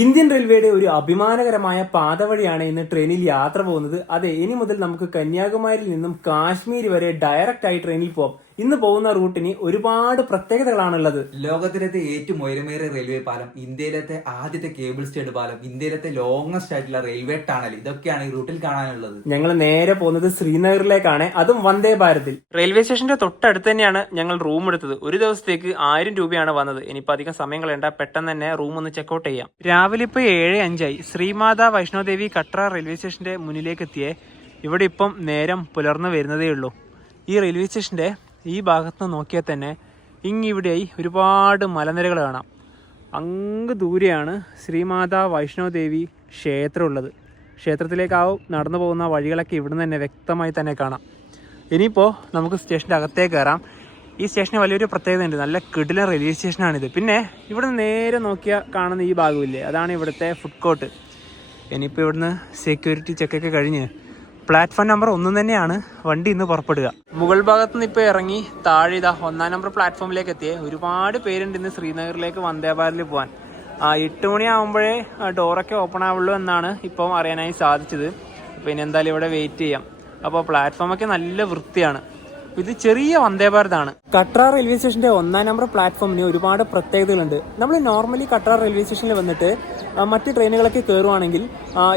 Indian റെയിൽവേയുടെ ഒരു അഭിമാനകരമായ പാത വഴിയാണ് ഇന്ന് ട്രെയിനിൽ യാത്ര പോകുന്നത്. അതെ, ഇനി മുതൽ നമുക്ക് കന്യാകുമാരിയിൽ നിന്നും കാശ്മീർ വരെ ഡയറക്റ്റ് ആയി ട്രെയിനിൽ പോകാം. ഇന്ന് പോകുന്ന റൂട്ടിന് ഒരുപാട് പ്രത്യേകതകളാണുള്ളത്. ലോകത്തിലത്തെ ഏറ്റവും ഉയരമേറിയ റെയിൽവേ പാലം, ഇന്ത്യയിലത്തെ ആദ്യത്തെ കേബിൾ സ്റ്റേഡ് പാലം, ഇന്ത്യയിലത്തെ ലോങ്സ്റ്റ് ആയിട്ടുള്ള റെയിൽവേ ടണൽ, ഇതൊക്കെയാണ് ഈ റൂട്ടിൽ കാണാനുള്ളത്. ഞങ്ങൾ നേരെ പോകുന്നത് ശ്രീനഗറിലേക്കാണ്, അതും വന്ദേ ഭാരതിൽ. റെയിൽവേ സ്റ്റേഷന്റെ തൊട്ടടുത്ത് തന്നെയാണ് ഞങ്ങൾ റൂം എടുത്തത്. ഒരു ദിവസത്തേക്ക് 1000 രൂപയാണ് വന്നത്. ഇനിയിപ്പോ അധികം സമയം കളയണ്ട, പെട്ടെന്ന് തന്നെ റൂം ഒന്ന് ചെക്കൗട്ട് ചെയ്യാം. രാവിലെ ഇപ്പൊ 7:05 ശ്രീമാതാ വൈഷ്ണോദേവി കട്ര റെയിൽവേ സ്റ്റേഷന്റെ മുന്നിലേക്ക് എത്തിയേ. ഇവിടെ ഇപ്പം നേരം പുലർന്നു വരുന്നതേ ഉള്ളൂ. ഈ റെയിൽവേ സ്റ്റേഷന്റെ ഈ ഭാഗത്ത് നോക്കിയാൽ തന്നെ ഇങ്ങിവിടെയായി ഒരുപാട് മലനിരകൾ കാണാം. അങ്ങ് ദൂരെയാണ് ശ്രീമാതാ വൈഷ്ണോദേവി ക്ഷേത്രം ഉള്ളത്. ക്ഷേത്രത്തിലേക്കാവും നടന്നു പോകുന്ന വഴികളൊക്കെ ഇവിടുന്ന് തന്നെ വ്യക്തമായി തന്നെ കാണാം. ഇനിയിപ്പോൾ നമുക്ക് സ്റ്റേഷൻ്റെ അകത്തേക്ക് കയറാം. ഈ സ്റ്റേഷന് വലിയൊരു പ്രത്യേകത ഉണ്ട്, നല്ല കിടിലൻ റെയിൽവേ സ്റ്റേഷനാണിത്. പിന്നെ ഇവിടുന്ന് നേരെ നോക്കിയാൽ കാണുന്ന ഈ ഭാഗമില്ലേ, അതാണ് ഇവിടുത്തെ ഫുഡ് കോർട്ട്. ഇനിയിപ്പോൾ ഇവിടുന്ന് സെക്യൂരിറ്റി ചെക്കൊക്കെ കഴിഞ്ഞ് പ്ലാറ്റ്ഫോം നമ്പർ 1 തന്നെയാണ് വണ്ടി ഇന്ന് പുറപ്പെടുക. മുകൾ ഭാഗത്ത് നിന്ന് ഇപ്പോൾ ഇറങ്ങി താഴെ 1-ാം നമ്പർ പ്ലാറ്റ്ഫോമിലേക്ക് എത്തിയേ. ഒരുപാട് പേരുണ്ട് ഇന്ന് ശ്രീനഗറിലേക്ക് വന്ദേ ഭാരതിൽ പോകാൻ. 8 മണിയാകുമ്പോഴേ ഡോറൊക്കെ ഓപ്പൺ ആവുള്ളൂ എന്നാണ് ഇപ്പോൾ അറിയാനായി സാധിച്ചത്. അപ്പോൾ ഇനി എന്തായാലും ഇവിടെ വെയിറ്റ് ചെയ്യാം. അപ്പോൾ പ്ലാറ്റ്ഫോമൊക്കെ നല്ല വൃത്തിയാണ്. ഇത് ചെറിയ വന്ദേ ഭാരതാണ്. കട്ര റെയിൽവേ സ്റ്റേഷന്റെ 1-ാം നമ്പർ പ്ലാറ്റ്ഫോമിന് ഒരുപാട് പ്രത്യേകതകളുണ്ട്. നമ്മൾ നോർമലി കട്ര റെയിൽവേ സ്റ്റേഷനിൽ വന്നിട്ട് മറ്റ് ട്രെയിനുകളൊക്കെ കയറുവാണെങ്കിൽ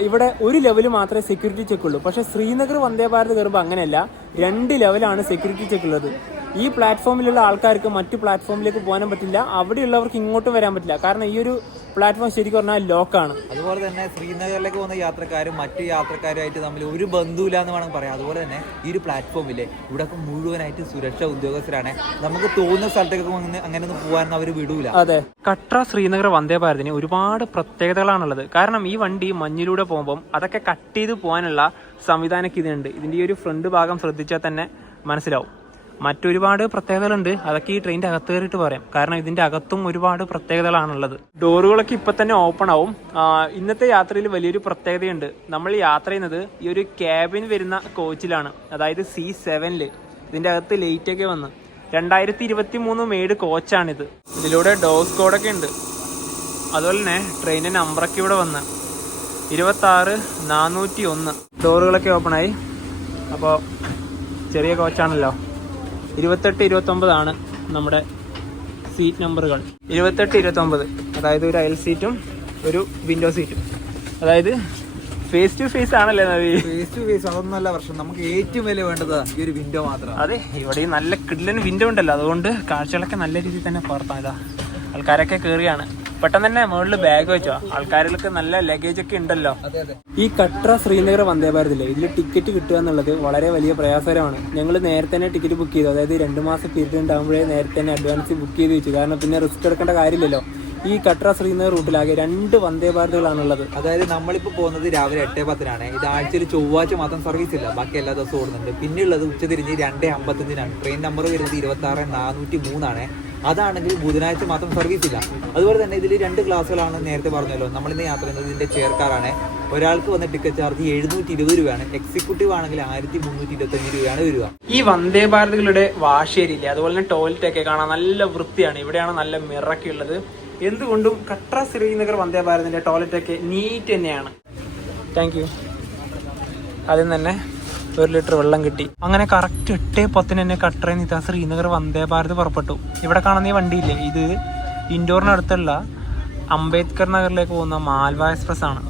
ഇവിടെ ഒരു ലെവൽ മാത്രമേ സെക്യൂരിറ്റി ചെക്ക് ഉള്ളൂ. പക്ഷേ ശ്രീനഗർ വന്ദേ ഭാരത് കയറുമ്പോൾ അങ്ങനെയല്ല, 2 ലെവലാണ് സെക്യൂരിറ്റി ചെക്ക് ഉള്ളത്. ഈ പ്ലാറ്റ്ഫോമിലുള്ള ആൾക്കാർക്ക് മറ്റു പ്ലാറ്റ്ഫോമിലേക്ക് പോകാനും പറ്റില്ല, അവിടെയുള്ളവർക്ക് ഇങ്ങോട്ടും വരാൻ പറ്റില്ല. കാരണം ഈ ഒരു പ്ലാറ്റ്ഫോം ശരിക്കും പറഞ്ഞാൽ ലോക്കാണ്. അതുപോലെ തന്നെ ശ്രീനഗറിലേക്ക് പോകുന്ന യാത്രക്കാരും മറ്റു യാത്രക്കാരുമായിട്ട് തമ്മിൽ ഒരു ബന്ധുവില്ല എന്ന് വേണം പറയാം. അതുപോലെ തന്നെ ഈ ഒരു പ്ലാറ്റ്ഫോമില്ലേ, ഇവിടെയൊക്കെ മുഴുവനായിട്ട് സുരക്ഷാ ഉദ്യോഗസ്ഥരാണ്. നമുക്ക് തോന്നുന്ന സ്ഥലത്തേക്ക് അങ്ങനെയൊന്നും പോകാനൊന്നും അവർ വിടൂല. അതെ, കട്ര ശ്രീനഗർ വന്ദേ ഭാരതിന് ഒരുപാട് പ്രത്യേകതകളാണുള്ളത്. കാരണം ഈ വണ്ടി മഞ്ഞിലൂടെ പോകുമ്പോൾ അതൊക്കെ കട്ട് ചെയ്ത് പോകാനുള്ള സംവിധാനമൊക്കെ ഇതിനുണ്ട്. ഇതിന്റെ ഈ ഒരു ഫ്രണ്ട് ഭാഗം ശ്രദ്ധിച്ചാൽ തന്നെ മനസ്സിലാവും. മറ്റൊരുപാട് പ്രത്യേകതകളുണ്ട്, അതൊക്കെ ഈ ട്രെയിനിന്റെ അകത്ത് കയറിയിട്ട് പറയാം. കാരണം ഇതിന്റെ അകത്തും ഒരുപാട് പ്രത്യേകതകളാണുള്ളത്. ഡോറുകളൊക്കെ ഇപ്പൊ തന്നെ ഓപ്പൺ ആവും. ഇന്നത്തെ യാത്രയിൽ വലിയൊരു പ്രത്യേകതയുണ്ട്. നമ്മൾ യാത്ര ചെയ്യുന്നത് ഈ ഒരു ക്യാബിൻ വരുന്ന കോച്ചിലാണ്, അതായത് C7. ഇതിന്റെ അകത്ത് ലൈറ്റ് ഒക്കെ വന്ന് 2023 മെയ്ഡ് കോച്ചാണിത്. ഇതിലൂടെ ഡോസ് കോഡൊക്കെ ഉണ്ട്. അതുപോലെ തന്നെ ട്രെയിനിന്റെ നമ്പറൊക്കെ ഇവിടെ വന്ന് 26-401. ഡോറുകളൊക്കെ ഓപ്പൺ ആയി. അപ്പോൾ ചെറിയ കോച്ചാണല്ലോ. 28-29 നമ്മുടെ സീറ്റ് നമ്പറുകൾ. 28-29, അതായത് ഒരു അയൽ സീറ്റും ഒരു വിൻഡോ സീറ്റും. അതായത് ഫേസ് ടു ഫേസ് ആണല്ലേ നവി? ഫേസ് ടു ഫേസ് അതൊന്നല്ല പ്രശ്നം, നമുക്ക് ഏറ്റവും വലിയ വേണ്ടത് ഈ ഒരു വിൻഡോ മാത്രം. അതെ, ഇവിടെ നല്ല കിടിലൻ വിൻഡോ ഉണ്ടല്ലോ, അതുകൊണ്ട് കാഴ്ചകളൊക്കെ നല്ല രീതിയിൽ തന്നെ പുറത്താണ്. ഇതാ ആൾക്കാരൊക്കെ കയറിയാണ്. പെട്ടെന്ന് തന്നെ മുകളിൽ ബാഗ് വെച്ചോ, ആൾക്കാരിലൊക്കെ നല്ല ലഗേജ് ഒക്കെ ഉണ്ടല്ലോ. ഈ കട്ര ശ്രീനഗർ വന്ദേ ഭാരതില്ലേ, ഇതിൽ ടിക്കറ്റ് കിട്ടുക എന്നുള്ളത് വളരെ വലിയ പ്രയാസകരമാണ്. ഞങ്ങൾ നേരത്തെ തന്നെ ടിക്കറ്റ് ബുക്ക് ചെയ്തു. അതായത് 2 മാസം പീരീഡ് ഉണ്ടാകുമ്പോഴേ നേരത്തെ തന്നെ അഡ്വാൻസ് ബുക്ക് ചെയ്ത് വെച്ചു. കാരണം പിന്നെ റിസ്ക് എടുക്കേണ്ട കാര്യമില്ലല്ലോ. ഈ കട്ര ശ്രീനഗർ റൂട്ടിലാകെ 2 വന്ദേ ഭാരതുകളാണുള്ളത്. അതായത് നമ്മളിപ്പോൾ പോകുന്നത് രാവിലെ 8:10-നാണ്. ഇത് ആഴ്ചയിൽ ചൊവ്വാഴ്ച മാത്രം സർവീസ് ഇല്ല, ബാക്കി എല്ലാ ദിവസവും ഓടുന്നുണ്ട്. പിന്നെയുള്ളത് ഉച്ചതിരിഞ്ഞ് 2:55-നാണ്. ട്രെയിൻ നമ്പർ വരുന്നത് 26-403 അതാണെങ്കിൽ ബുധനാഴ്ച മാത്രം സർവീസ് ഇല്ല. അതുപോലെ തന്നെ ഇതിൽ 2 ക്ലാസ്സുകളാണ് നേരത്തെ പറഞ്ഞല്ലോ. നമ്മളിന്ന് യാത്ര ചെയ്യുന്നത് ഇതിന്റെ ചെയർ കാറാണ്. ഒരാൾക്ക് വന്ന ടിക്കറ്റ് ചാർജ് 720 രൂപയാണ്. എക്സിക്യൂട്ടീവ് ആണെങ്കിൽ 1325 രൂപയാണ് വരിക. ഈ വന്ദേ ഭാരതുകളുടെ വാഷ് ഏരിയ ഇല്ലേ, അതുപോലെ തന്നെ ടോയ്ലറ്റ് ഒക്കെ കാണാൻ നല്ല വൃത്തിയാണ്. ഇവിടെയാണ് നല്ല മിററൊക്കെ ഉള്ളത്. എന്തുകൊണ്ടും കട്ര ശ്രീനഗർ വന്ദേ ഭാരതിന്റെ ടോയ്ലറ്റ് ഒക്കെ നീറ്റ് തന്നെയാണ്. Thank you. അതിൽ തന്നെ 1 ലിറ്റർ വെള്ളം കിട്ടി. അങ്ങനെ കറക്റ്റ് 8:10 തന്നെ കട്രയിൽ നിന്ന് ശ്രീനഗർ വന്ദേ ഭാരത് പുറപ്പെട്ടു. ഇവിടെ കാണുന്ന ഈ വണ്ടിയില്ലേ, ഇത് ഇൻഡോറിനടുത്തുള്ള അംബേദ്കർ നഗറിലേക്ക് പോകുന്ന മാൽവ എക്സ്പ്രസ് ആണ്.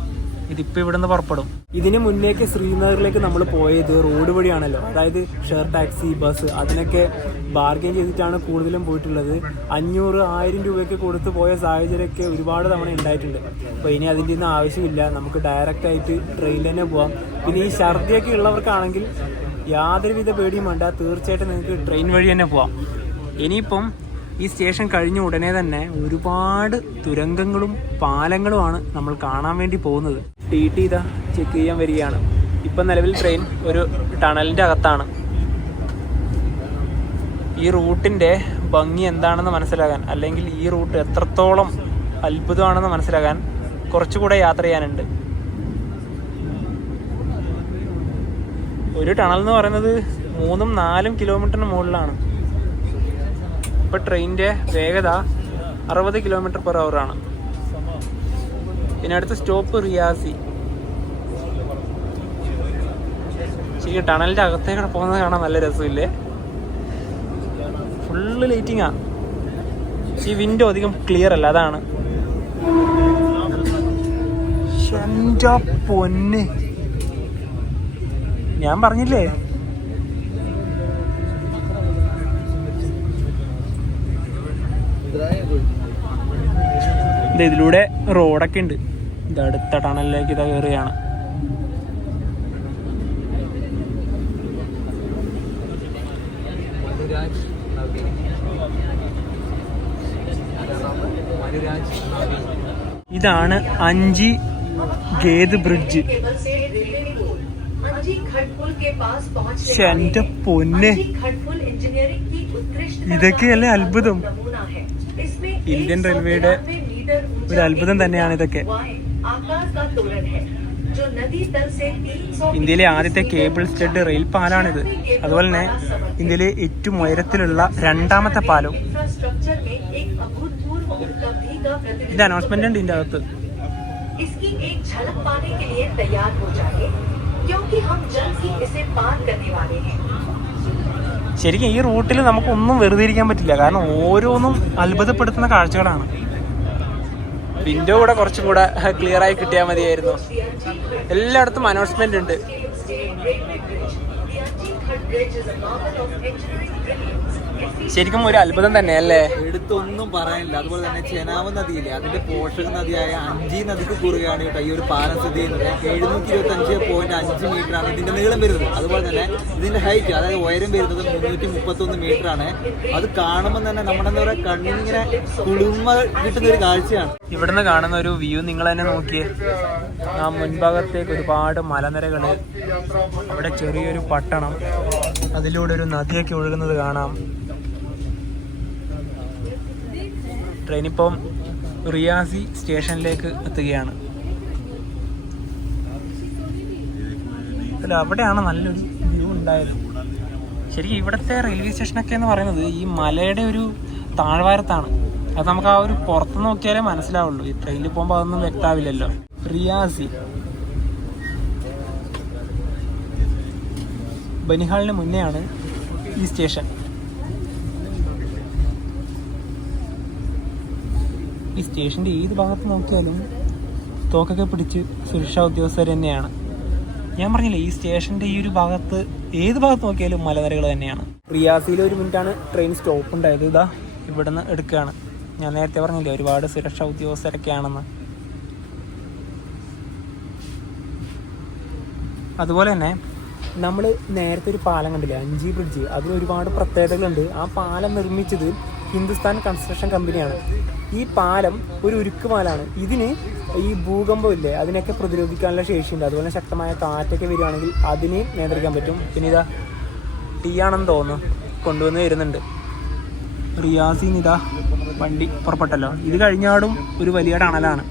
ഇതിപ്പോൾ ഇവിടുന്ന് പുറപ്പെടും. ഇതിന് മുന്നേക്ക് ശ്രീനഗറിലേക്ക് നമ്മൾ പോയത് റോഡ് വഴിയാണല്ലോ. അതായത് ഷെയർ ടാക്സി, ബസ്, അതിനൊക്കെ ബാർഗെയിൻ ചെയ്തിട്ടാണ് കൂടുതലും പോയിട്ടുള്ളത്. 500-1000 രൂപയൊക്കെ കൊടുത്ത് പോയ സാഹചര്യമൊക്കെ ഒരുപാട് തവണ ഉണ്ടായിട്ടുണ്ട്. അപ്പോൾ ഇനി അതിൻ്റെ ഒന്നും ആവശ്യമില്ല, നമുക്ക് ഡയറക്റ്റ് ആയിട്ട് ട്രെയിനിൽ തന്നെ പോവാം. പിന്നെ ഈ ഛർദിയൊക്കെ ഉള്ളവർക്കാണെങ്കിൽ യാതൊരുവിധ പേടിയും വേണ്ട, തീർച്ചയായിട്ടും നിങ്ങൾക്ക് ട്രെയിൻ വഴി തന്നെ പോവാം. ഇനിയിപ്പം ഈ സ്റ്റേഷൻ കഴിഞ്ഞ ഉടനെ തന്നെ ഒരുപാട് തുരങ്കങ്ങളും പാലങ്ങളുമാണ് നമ്മൾ കാണാൻ വേണ്ടി പോകുന്നത്. TT ഇതാ ചെക്ക് ചെയ്യാൻ വരികയാണ്. ഇപ്പം നിലവിൽ ട്രെയിൻ ഒരു ടണലിൻ്റെ അകത്താണ്. ഈ റൂട്ടിൻ്റെ ഭംഗി എന്താണെന്ന് മനസ്സിലാകാൻ, അല്ലെങ്കിൽ ഈ റൂട്ട് എത്രത്തോളം അത്ഭുതമാണെന്ന് മനസ്സിലാകാൻ കുറച്ചുകൂടെ യാത്ര ചെയ്യാനുണ്ട്. ഒരു ടണൽ എന്ന് പറയുന്നത് 3-4 കിലോമീറ്ററിന് മുകളിലാണ്. ഇപ്പോൾ ട്രെയിനിൻ്റെ വേഗത 60 km/h ആണ്. പിന്നെ അടുത്ത സ്റ്റോപ്പ് റിയാസി. ശരി, ടണലിന്റെ അകത്തേക്കൂടെ പോകുന്നത് കാണാൻ നല്ല രസമില്ലേ? ഫുള്ള് ലൈറ്റിങ്ങാ. ഈ വിൻഡോ അധികം ക്ലിയർ അല്ല, അതാണ്. എൻ്റെ പൊന്ന്, ഞാൻ പറഞ്ഞില്ലേ ഇതിലൂടെ റോഡൊക്കെ ഉണ്ട്. ഇത് അടുത്ത ടണലിലേക്ക് ഇതാ കയറുകയാണ്. ഇതാണ് അഞ്ചി ഗേത് ബ്രിഡ്ജ്. എന്റെ പൊന്നെ, ഇതൊക്കെയല്ലേ അത്ഭുതം. ഇന്ത്യൻ റെയിൽവേയുടെ ഒരു അത്ഭുതം തന്നെയാണ് ഇതൊക്കെ. ഇന്ത്യയിലെ ആദ്യത്തെ കേബിൾ സ്റ്റഡ് റെയിൽ പാലാണിത്. അതുപോലെ തന്നെ ഇന്ത്യയിലെ ഏറ്റവും ഉയരത്തിലുള്ള രണ്ടാമത്തെ പാലം. ഇത് അനൗൺസ്മെന്റ് ഉണ്ട് ഇതിന്റെ അകത്ത്. ശരിക്കും ഈ റൂട്ടിൽ നമുക്കൊന്നും വെറുതെ ഇരിക്കാൻ പറ്റില്ല, കാരണം ഓരോന്നും അത്ഭുതപ്പെടുത്തുന്ന കാഴ്ചകളാണ്. വിൻഡോ കൂടെ കുറച്ചും കൂടെ ക്ലിയർ ആയി കിട്ടിയാൽ മതിയായിരുന്നു. എല്ലായിടത്തും അനൗൺസ്മെന്റ് ഉണ്ട്. ശരിക്കും ഒരു അത്ഭുതം തന്നെയല്ലേ, എടുത്തൊന്നും പറയാനില്ല. അതുപോലെ തന്നെ ചെനാബ് നദിയില്ലേ, അതിന്റെ പോഷക നദിയായ അഞ്ചി നദിക്ക് കുറുകയാണ് കേട്ടോ ഈ ഒരു പാലം സ്ഥിതി ചെയ്യുന്നത്. 725.5 മീറ്റർ ആണ് ഇതിന്റെ നീളം വരുന്നത്. അതുപോലെ തന്നെ ഇതിന്റെ ഹൈറ്റ്, അതായത് ഉയരം വരുന്നത് 331 മീറ്റർ ആണ്. അത് കാണുമ്പോൾ തന്നെ നമ്മുടെ എന്താ പറയുക, കണ്ണിനിങ്ങനെ കുളിർമ കിട്ടുന്ന ഒരു കാഴ്ചയാണ്. ഇവിടുന്ന് കാണുന്ന ഒരു വ്യൂ നിങ്ങൾ തന്നെ നോക്കിയേ. ആ മുൻഭാഗത്തേക്ക് ഒരുപാട് മലനിരകള്, അവിടെ ചെറിയൊരു പട്ടണം, അതിലൂടെ ഒരു നദിയൊക്കെ ഒഴുകുന്നത് കാണാം. ട്രെയിനിപ്പം റിയാസി സ്റ്റേഷനിലേക്ക് എത്തുകയാണ്. അല്ല, അവിടെയാണ് നല്ലൊരു വ്യൂ ഉണ്ടായത്. ശരിക്കും ഇവിടുത്തെ റെയിൽവേ സ്റ്റേഷനൊക്കെ എന്ന് പറയുന്നത് ഈ മലയുടെ ഒരു താഴ്വാരത്താണ്. അത് നമുക്ക് ആ ഒരു പുറത്ത് നോക്കിയാലേ മനസ്സിലാവുള്ളൂ. ഈ ട്രെയിനിൽ പോകുമ്പോൾ അതൊന്നും വ്യക്തമാവില്ലല്ലോ. റിയാസി ബനിഹാളിന് മുന്നെയാണ് ഈ സ്റ്റേഷൻ. ഈ സ്റ്റേഷൻ്റെ ഏത് ഭാഗത്ത് നോക്കിയാലും തോക്കൊക്കെ പിടിച്ച് സുരക്ഷാ ഉദ്യോഗസ്ഥർ തന്നെയാണ്. ഞാൻ പറഞ്ഞില്ലേ, ഈ സ്റ്റേഷൻ്റെ ഈ ഒരു ഭാഗത്ത് ഏത് ഭാഗത്ത് നോക്കിയാലും മലനിരകൾ തന്നെയാണ്. റിയാസിയിൽ ഒരു മിനിറ്റാണ് ട്രെയിൻ സ്റ്റോപ്പ് ഉണ്ടായത്. ഇതാ ഇവിടുന്ന് എടുക്കുകയാണ്. ഞാൻ നേരത്തെ പറഞ്ഞില്ലേ ഒരുപാട് സുരക്ഷാ ഉദ്യോഗസ്ഥരൊക്കെയാണെന്ന്. അതുപോലെ തന്നെ നമ്മൾ നേരത്തെ ഒരു പാലം കണ്ടില്ലേ, അഞ്ചി ബ്രിഡ്ജ്, അതിന് ഒരുപാട് പ്രത്യേകതകളുണ്ട്. ആ പാലം നിർമ്മിച്ചത് ഹിന്ദുസ്ഥാൻ കൺസ്ട്രക്ഷൻ കമ്പനിയാണ്. ഈ പാലം ഒരു ഉരുക്ക് പാലാണ്. ഇതിന് ഈ ഭൂകമ്പം ഇല്ലേ, അതിനൊക്കെ പ്രതിരോധിക്കാനുള്ള ശേഷിയുണ്ട്. അതുപോലെ ശക്തമായ കാറ്റൊക്കെ വരികയാണെങ്കിൽ അതിനെ നിയന്ത്രിക്കാൻ പറ്റും. പിന്നെ ഇതാ ടീ ആണെന്ന് തോന്നുന്നു കൊണ്ടുവന്ന് വരുന്നുണ്ട്. റിയാസിന്ന് ഇതാ വണ്ടി പുറപ്പെട്ടല്ലോ. ഇത് കഴിഞ്ഞാടും ഒരു വലിയ ടണലാണ്.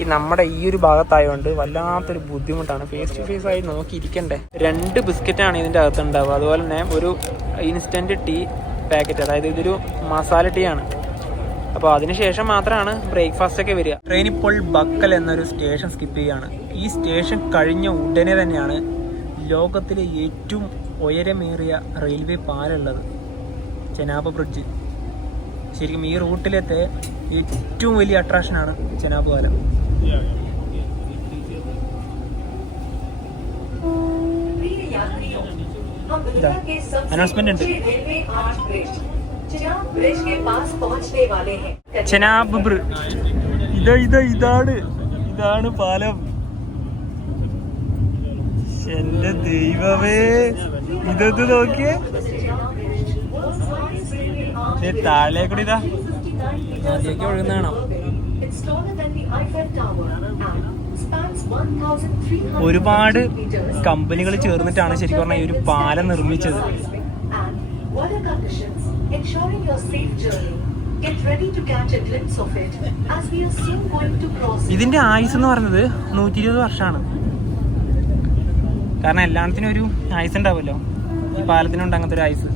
ഈ നമ്മുടെ ഈ ഒരു ഭാഗത്തായതുകൊണ്ട് വല്ലാത്തൊരു ബുദ്ധിമുട്ടാണ്. ഫേസ് ടു ഫേസ് ആയി നോക്കിയിരിക്കണ്ടേ. 2 ബിസ്ക്കറ്റാണ് ഇതിൻ്റെ അകത്തുണ്ടാവുക. അതുപോലെ തന്നെ ഒരു ഇൻസ്റ്റൻറ്റ് ടീ പാക്കറ്റ്, അതായത് ഇതൊരു മസാല ടീ ആണ്. അപ്പോൾ അതിനുശേഷം മാത്രമാണ് ബ്രേക്ക്ഫാസ്റ്റ് ഒക്കെ വരിക. ട്രെയിൻ ഇപ്പോൾ ബക്കൽ എന്നൊരു സ്റ്റേഷൻ സ്കിപ്പ് ചെയ്യുകയാണ്. ഈ സ്റ്റേഷൻ കഴിഞ്ഞ ഉടനെ തന്നെയാണ് ലോകത്തിലെ ഏറ്റവും ഉയരമേറിയ റെയിൽവേ പാലുള്ളത്, ചെനാബ് ബ്രിഡ്ജ്. ശരിക്കും ഈ റൂട്ടിലത്തെ ഏറ്റവും വലിയ അട്രാക്ഷനാണ് ചെനാബ് പാലം. അനൗൺസ്മെന്റ് ഉണ്ട്. ചെനാബ് ഇതാണ് പാലം. എന്റെ ദൈവമേ, ഇതൊന്ന് നോക്കിയേ. താഴെ കൂടി ഇതാ നദിയൊക്കെ ഒഴുകുന്നതാണോ. ഒരുപാട് കമ്പനികൾ ചേർന്നിട്ടാണ് ശരിക്കും പറഞ്ഞാൽ ഈ ഒരു പാലം നിർമ്മിച്ചത്. ഇതിന്റെ ആയുസ് എന്ന് പറയുന്നത് 120 വർഷമാണ്. കാരണം എല്ലാത്തിനും ഒരു ആയുസ് ഉണ്ടാവുമല്ലോ, ഈ പാലത്തിനുണ്ട് അങ്ങനത്തെ ഒരു ആയുസ്.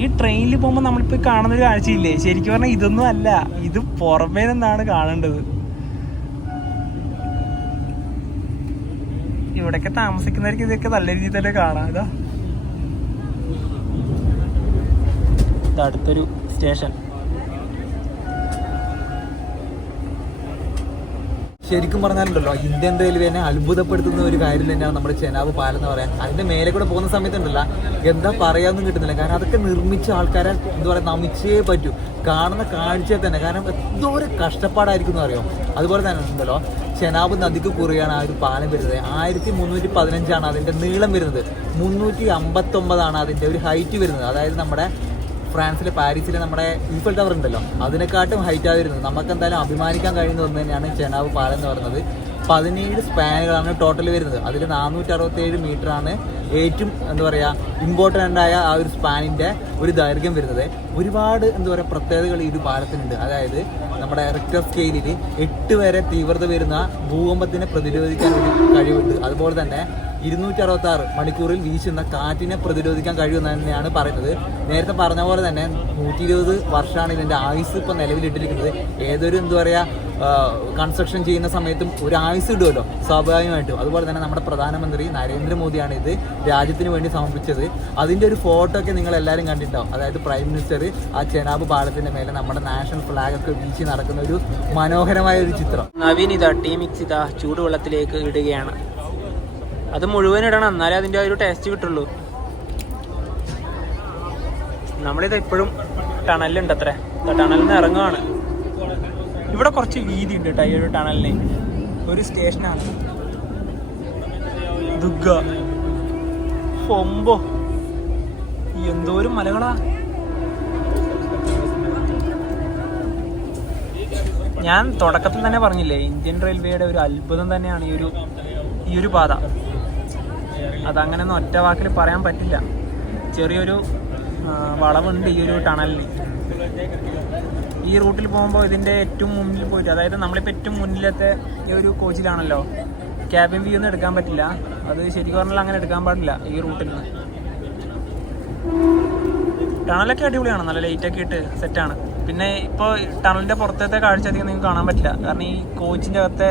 ഈ ട്രെയിനിൽ പോകുമ്പോൾ നമ്മളിപ്പോൾ കാണുന്നൊരു കാഴ്ചയില്ലേ, ശരിക്കും പറഞ്ഞാൽ ഇതൊന്നും അല്ല, ഇത് പുറമേ നിന്നാണ് കാണേണ്ടത്. ഇവിടെയൊക്കെ താമസിക്കുന്നവർക്ക് ഇതൊക്കെ നല്ല രീതിയിൽ തന്നെ കാണാം. ഇതാ അടുത്തൊരു സ്റ്റേഷൻ. ശരിക്കും പറഞ്ഞാലുണ്ടല്ലോ, ഇന്ത്യൻ റെയിൽവേനെ അത്ഭുതപ്പെടുത്തുന്ന ഒരു കാര്യം തന്നെയാണ് നമ്മുടെ ചെനാബ് പാലം എന്ന് പറയാൻ. അതിന്റെ മേലെ കൂടെ പോകുന്ന സമയത്തുണ്ടല്ലോ, എന്താ പറയാനൊന്നും കിട്ടുന്നില്ല. കാരണം അതൊക്കെ നിർമ്മിച്ച ആൾക്കാരെ എന്താ പറയുക, നമിച്ചേ പറ്റൂ. കാണുന്ന കാഴ്ചയിൽ തന്നെ, കാരണം എന്തോ ഒരു കഷ്ടപ്പാടായിരിക്കും എന്ന് അറിയോ. അതുപോലെ തന്നെ ഉണ്ടല്ലോ, ചെനാബ് നദിക്ക് കുറിയാണ് ആ ഒരു പാലം വരുന്നത്. 1315 അതിന്റെ നീളം വരുന്നത്. 359 അതിന്റെ ഒരു ഹൈറ്റ് വരുന്നത്. അതായത് നമ്മുടെ ഫ്രാൻസിലെ പാരീസിലെ നമ്മുടെ ഈഫൽ ടവർ ഉണ്ടല്ലോ, അതിനെക്കാട്ടും ഹൈറ്റ് ആയിരുന്നു. നമുക്ക് എന്തായാലും അഭിമാനിക്കാൻ കഴിയുന്ന ഒന്ന് തന്നെയാണ് ചെനാബ് പാലം എന്ന് പറയുന്നത്. 17 സ്പാനുകളാണ് ടോട്ടൽ വരുന്നത്. അതിൽ 467 മീറ്ററാണ് ഏറ്റവും എന്താ പറയുക ഇമ്പോർട്ടൻ്റ് ആയ ആ ഒരു സ്പാനിൻ്റെ ഒരു ദൈർഘ്യം വരുന്നത്. ഒരുപാട് എന്താ പറയുക പ്രത്യേകതകൾ ഈ ഒരു പാലത്തിനുണ്ട്. അതായത് നമ്മുടെ റിക്ടർ സ്കെയിലിൽ 8 വരെ തീവ്രത വരുന്ന ഭൂകമ്പത്തിനെ പ്രതിരോധിക്കാൻ ഒരു കഴിവുണ്ട്. അതുപോലെ തന്നെ 266 മണിക്കൂറിൽ വീശുന്ന കാറ്റിനെ പ്രതിരോധിക്കാൻ കഴിയുമെന്ന് തന്നെയാണ് പറയുന്നത്. നേരത്തെ പറഞ്ഞ പോലെ തന്നെ 120 വർഷമാണ് ഇതിൻ്റെ ആയുസ് ഇപ്പോൾ നിലവിലിട്ടിരിക്കുന്നത്. ഏതൊരു എന്താ പറയുക കൺസ്ട്രക്ഷൻ ചെയ്യുന്ന സമയത്തും ഒരു ആയുസ് ഇടുമല്ലോ സ്വാഭാവികമായിട്ടും. അതുപോലെ തന്നെ നമ്മുടെ പ്രധാനമന്ത്രി നരേന്ദ്രമോദിയാണ് ഇത് രാജ്യത്തിന് വേണ്ടി സമർപ്പിച്ചത്. അതിൻ്റെ ഒരു ഫോട്ടോ ഒക്കെ നിങ്ങൾ എല്ലാവരും കണ്ടിട്ടുണ്ടാവും. അതായത് പ്രൈം മിനിസ്റ്റർ ആ ചെനാബ് പാലത്തിൻ്റെ മേലെ നമ്മുടെ നാഷണൽ ഫ്ലാഗ് ഒക്കെ വീശി നടക്കുന്ന ഒരു മനോഹരമായ ഒരു ചിത്രം. നവീൻ ഇതാ ടീ മിക്സ് ഇതാ ചൂടുവെള്ളത്തിലേക്ക് ഇടുകയാണ്. അത് മുഴുവൻ ഇടണം, എന്നാലേ അതിൻ്റെ ഒരു ടേസ്റ്റ് കിട്ടുള്ളൂ. നമ്മളിത് ഇപ്പോഴും ടണലുണ്ട് അത്ര, ടണലിൽ നിന്ന് ഇറങ്ങുകയാണ്. ഇവിടെ കുറച്ച് വീതി ഉണ്ട് കേട്ടോ ഈ ഒരു ടണലിന്. ഒരു സ്റ്റേഷനാണ് ദുഗ്ഗ. ഒമ്പോ എന്തോരം മലകളാ. ഞാൻ തുടക്കത്തിൽ തന്നെ പറഞ്ഞില്ലേ, ഇന്ത്യൻ റെയിൽവേയുടെ ഒരു അത്ഭുതം തന്നെയാണ് ഈ ഒരു പാത. അതങ്ങനെയൊന്നും ഒറ്റ വാക്കിൽ പറയാൻ പറ്റില്ല. ചെറിയൊരു വളവുണ്ട് ഈ ഒരു ടണലിന്. ഈ റൂട്ടിൽ പോകുമ്പോൾ ഇതിൻ്റെ ഏറ്റവും മുന്നിൽ പോയിട്ട്, അതായത് നമ്മളിപ്പോൾ ഏറ്റവും മുന്നിലത്തെ ഈ ഒരു കോച്ചിലാണല്ലോ, ക്യാബിൻ വ്യൂ ഒന്നും എടുക്കാൻ പറ്റില്ല. അത് ശരിക്കും പറഞ്ഞാൽ അങ്ങനെ എടുക്കാൻ പാടില്ല ഈ റൂട്ടിൽ നിന്ന്. ടണലൊക്കെ അടിപൊളിയാണ്, നല്ല ലൈറ്റൊക്കെ ഇട്ട് സെറ്റാണ്. പിന്നെ ഇപ്പോൾ ടണലിൻ്റെ പുറത്തത്തെ കാഴ്ച അധികം നിങ്ങൾക്ക് കാണാൻ പറ്റില്ല, കാരണം ഈ കോച്ചിൻ്റെ അകത്തെ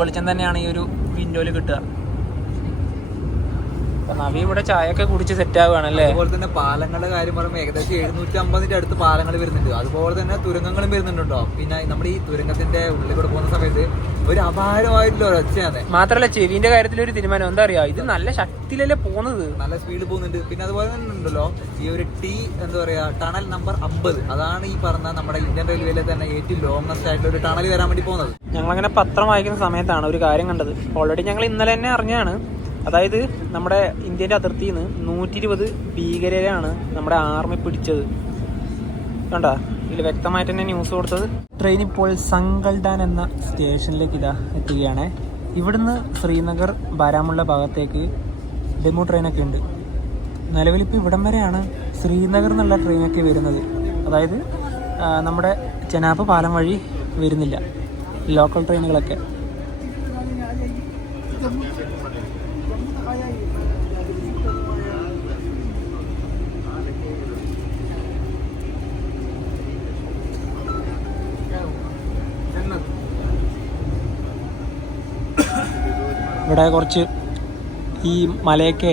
വെളിച്ചം തന്നെയാണ് ഈ ഒരു വിൻഡോയിൽ കിട്ടുക. നവി ഇവിടെ ചായയൊക്കെ കുടിച്ച് സെറ്റ് ആവുകയാണല്ലേ. അതുപോലെ തന്നെ പാലങ്ങളുടെ കാര്യം പറയുമ്പോൾ ഏകദേശം 750 അടുത്ത് പാലങ്ങൾ വരുന്നുണ്ട്. അതുപോലെ തന്നെ തുരങ്കങ്ങളും വരുന്നുണ്ടോ. പിന്നെ നമ്മുടെ ഈ തുരങ്കത്തിന്റെ ഉള്ളിൽ കൂടെ പോകുന്ന സമയത്ത് ഒരു അപാരമായിട്ടുള്ള ഒരൊച്ചയാണ്. മാത്രല്ല ചെവിന്റെ കാര്യത്തിൽ ഒരു തീരുമാനം എന്താ അറിയാ, ഇത് നല്ല ശക്തിയിലല്ലേ പോകുന്നത്, നല്ല സ്പീഡ് പോകുന്നുണ്ട്. പിന്നെ അതുപോലെ തന്നെ ഉണ്ടല്ലോ ഈ ഒരു എന്താ പറയാ ടണൽ നമ്പർ 50, അതാണ് ഈ പറഞ്ഞ നമ്മുടെ ഇന്ത്യൻ റെയിൽവേയിലെ തന്നെ ഏറ്റവും ലോങ്ങസ്റ്റ് ആയിട്ടുള്ള ഒരു ടണൽ വരാൻ വേണ്ടി പോകുന്നത്. ഞങ്ങളങ്ങനെ പത്രം വായിക്കുന്ന സമയത്താണ് ഒരു കാര്യം കണ്ടത്. ഓൾറെഡി ഞങ്ങൾ ഇന്നലെ തന്നെ അറിഞ്ഞാണ്. അതായത് നമ്മുടെ ഇന്ത്യൻ്റെ അതിർത്തിയിൽ നിന്ന് 120 ഭീകരരാണ് നമ്മുടെ ആർമി പിടിച്ചത്. കണ്ടാ, ഇതിൽ വ്യക്തമായിട്ട് തന്നെ ന്യൂസ് കൊടുത്തത്. ട്രെയിൻ ഇപ്പോൾ സങ്കൽഡാൻ എന്ന സ്റ്റേഷനിലേക്ക് ഇതാ എത്തുകയാണ്. ഇവിടുന്ന് ശ്രീനഗർ ബാരാമുള്ള ഭാഗത്തേക്ക് ഡെമോ ട്രെയിനൊക്കെ ഉണ്ട്. നിലവിലിപ്പോൾ ഇവിടം വരെയാണ് ശ്രീനഗർ എന്നുള്ള ട്രെയിനൊക്കെ വരുന്നത്. അതായത് നമ്മുടെ ചെനാബ് പാലം വഴി വരുന്നില്ല ലോക്കൽ ട്രെയിനുകളൊക്കെ. ഇവിടെ കുറച്ച് ഈ മലയൊക്കെ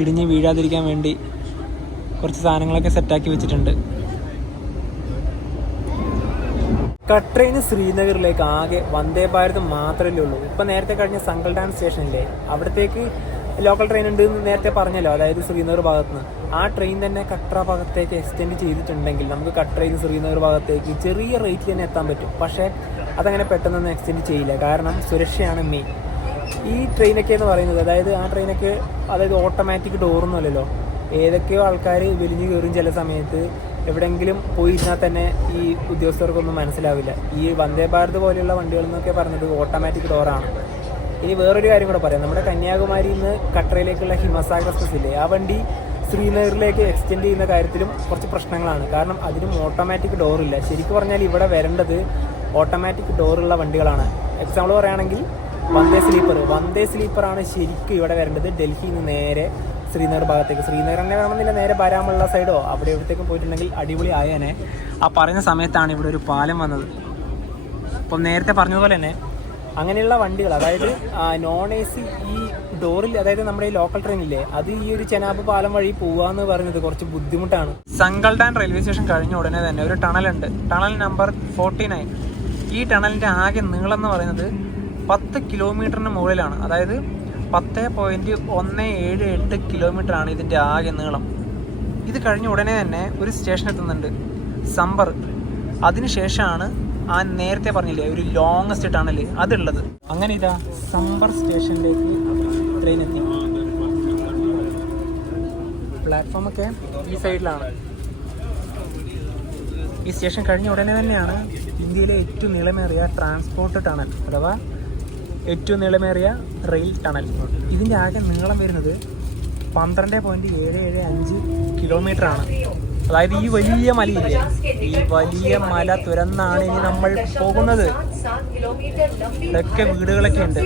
ഇടിഞ്ഞ് വീഴാതിരിക്കാൻ വേണ്ടി കുറച്ച് സാധനങ്ങളൊക്കെ സെറ്റാക്കി വെച്ചിട്ടുണ്ട്. കട്രെയിന് ശ്രീനഗറിലേക്ക് ആകെ വന്ദേ ഭാരത് മാത്രമല്ലേ ഉള്ളൂ. ഇപ്പം നേരത്തെ കഴിഞ്ഞ സങ്കൽഡാൻ സ്റ്റേഷനില്ലേ, അവിടത്തേക്ക് ലോക്കൽ ട്രെയിൻ ഉണ്ട് എന്ന് നേരത്തെ പറഞ്ഞല്ലോ. അതായത് ശ്രീനഗർ ഭാഗത്ത് നിന്ന് ആ ട്രെയിൻ തന്നെ കട്ര ഭാഗത്തേക്ക് എക്സ്റ്റെൻഡ് ചെയ്തിട്ടുണ്ടെങ്കിൽ നമുക്ക് കട്രയിൽ ശ്രീനഗർ ഭാഗത്തേക്ക് ചെറിയ റേറ്റിൽ തന്നെ എത്താൻ പറ്റും. പക്ഷേ അതങ്ങനെ പെട്ടെന്നൊന്നും എക്സ്റ്റെൻഡ് ചെയ്യില്ല, കാരണം സുരക്ഷയാണ് മെയിൻ. ഈ ട്രെയിനൊക്കെ എന്ന് പറയുന്നത്, അതായത് ആ ട്രെയിനൊക്കെ അതായത് ഓട്ടോമാറ്റിക് ഡോറൊന്നുമല്ലല്ലോ. ഏതൊക്കെയോ ആൾക്കാർ വലിഞ്ഞു കയറും ചില സമയത്ത്. എവിടെയെങ്കിലും പോയിരുന്നാൽ തന്നെ ഈ ഉദ്യോഗസ്ഥർക്കൊന്നും മനസ്സിലാവില്ല. ഈ വന്ദേ ഭാരത് പോലെയുള്ള വണ്ടികൾ എന്നൊക്കെ പറഞ്ഞത് ഓട്ടോമാറ്റിക് ഡോറാണ്. ഇനി വേറൊരു കാര്യം കൂടെ പറയാം. നമ്മുടെ കന്യാകുമാരിയിൽ നിന്ന് കട്രയിലേക്കുള്ള ഹിമസാഗർ എക്സ്പ്രസ് ഇല്ലേ, ആ വണ്ടി ശ്രീനഗറിലേക്ക് എക്സ്റ്റെൻഡ് ചെയ്യുന്ന കാര്യത്തിലും കുറച്ച് പ്രശ്നങ്ങളാണ്. കാരണം അതിനും ഓട്ടോമാറ്റിക് ഡോറില്ല. ശരിക്കും പറഞ്ഞാൽ ഇവിടെ വരേണ്ടത് ഓട്ടോമാറ്റിക് ഡോറുള്ള വണ്ടികളാണ്. എക്സാമ്പിൾ പറയുകയാണെങ്കിൽ വന്ദേ സ്ലീപ്പറാണ് ശരിക്കും ഇവിടെ വരേണ്ടത്. ഡൽഹിയിൽ നിന്ന് നേരെ ശ്രീനഗർ ഭാഗത്തേക്ക്. ശ്രീനഗർ തന്നെ വേണമെന്നില്ല, നേരെ ബാരാമുള്ള സൈഡോ അവിടെ എവിടത്തേക്കും പോയിട്ടുണ്ടെങ്കിൽ അടിപൊളി ആയേനെ. ആ പറയുന്ന സമയത്താണ് ഇവിടെ ഒരു പാലം വന്നത്. അപ്പം നേരത്തെ പറഞ്ഞതുപോലെ തന്നെ അങ്ങനെയുള്ള വണ്ടികൾ, അതായത് നോൺ എ സി ഈ ഡോറിൽ, അതായത് നമ്മുടെ ഈ ലോക്കൽ ട്രെയിനില്ലേ, അത് ഈ ഒരു ചെനാബ് പാലം വഴി പോവാന്ന് പറയുന്നത് കുറച്ച് ബുദ്ധിമുട്ടാണ്. സങ്കൽഡാൻ റെയിൽവേ സ്റ്റേഷൻ കഴിഞ്ഞ ഉടനെ തന്നെ ഒരു ടണലുണ്ട്, ടണൽ നമ്പർ 49. ഈ ടണലിൻ്റെ ആകെ നീളം എന്ന് പറയുന്നത് 10 കിലോമീറ്ററിന് മുകളിലാണ്. അതായത് 10.178 കിലോമീറ്റർ ആണ് ഇതിൻ്റെ ആകെ നീളം. ഇത് കഴിഞ്ഞ ഉടനെ തന്നെ ഒരു സ്റ്റേഷൻ എത്തുന്നുണ്ട്, സംബർ. അതിനുശേഷമാണ് ആ നേരത്തെ പറഞ്ഞില്ലേ ഒരു ലോങ്ങസ്റ്റ് ടണൽ അതുള്ളത്. അങ്ങനെ ഇതാ സംബർ സ്റ്റേഷനിലേക്ക് ട്രെയിൻ എത്തി. പ്ലാറ്റ്ഫോമൊക്കെ ഈ സൈഡിലാണ്. ഈ സ്റ്റേഷൻ കഴിഞ്ഞ ഉടനെ തന്നെയാണ് ഇന്ത്യയിലെ ഏറ്റവും നീളമേറിയ ട്രാൻസ്പോർട്ട് ടണൽ അഥവാ ഏറ്റവും നീളമേറിയ റെയിൽ ടണൽ. ഇതിൻ്റെ ആകെ നീളം വരുന്നത് 12.775 കിലോമീറ്റർ ആണ്. അതായത് ഈ വലിയ മലയില്ലേ, ഈ വലിയ മല തുരന്നാണ് ഇനി നമ്മൾ പോകുന്നത്. ഇതൊക്കെ വീടുകളൊക്കെ ഉണ്ട്.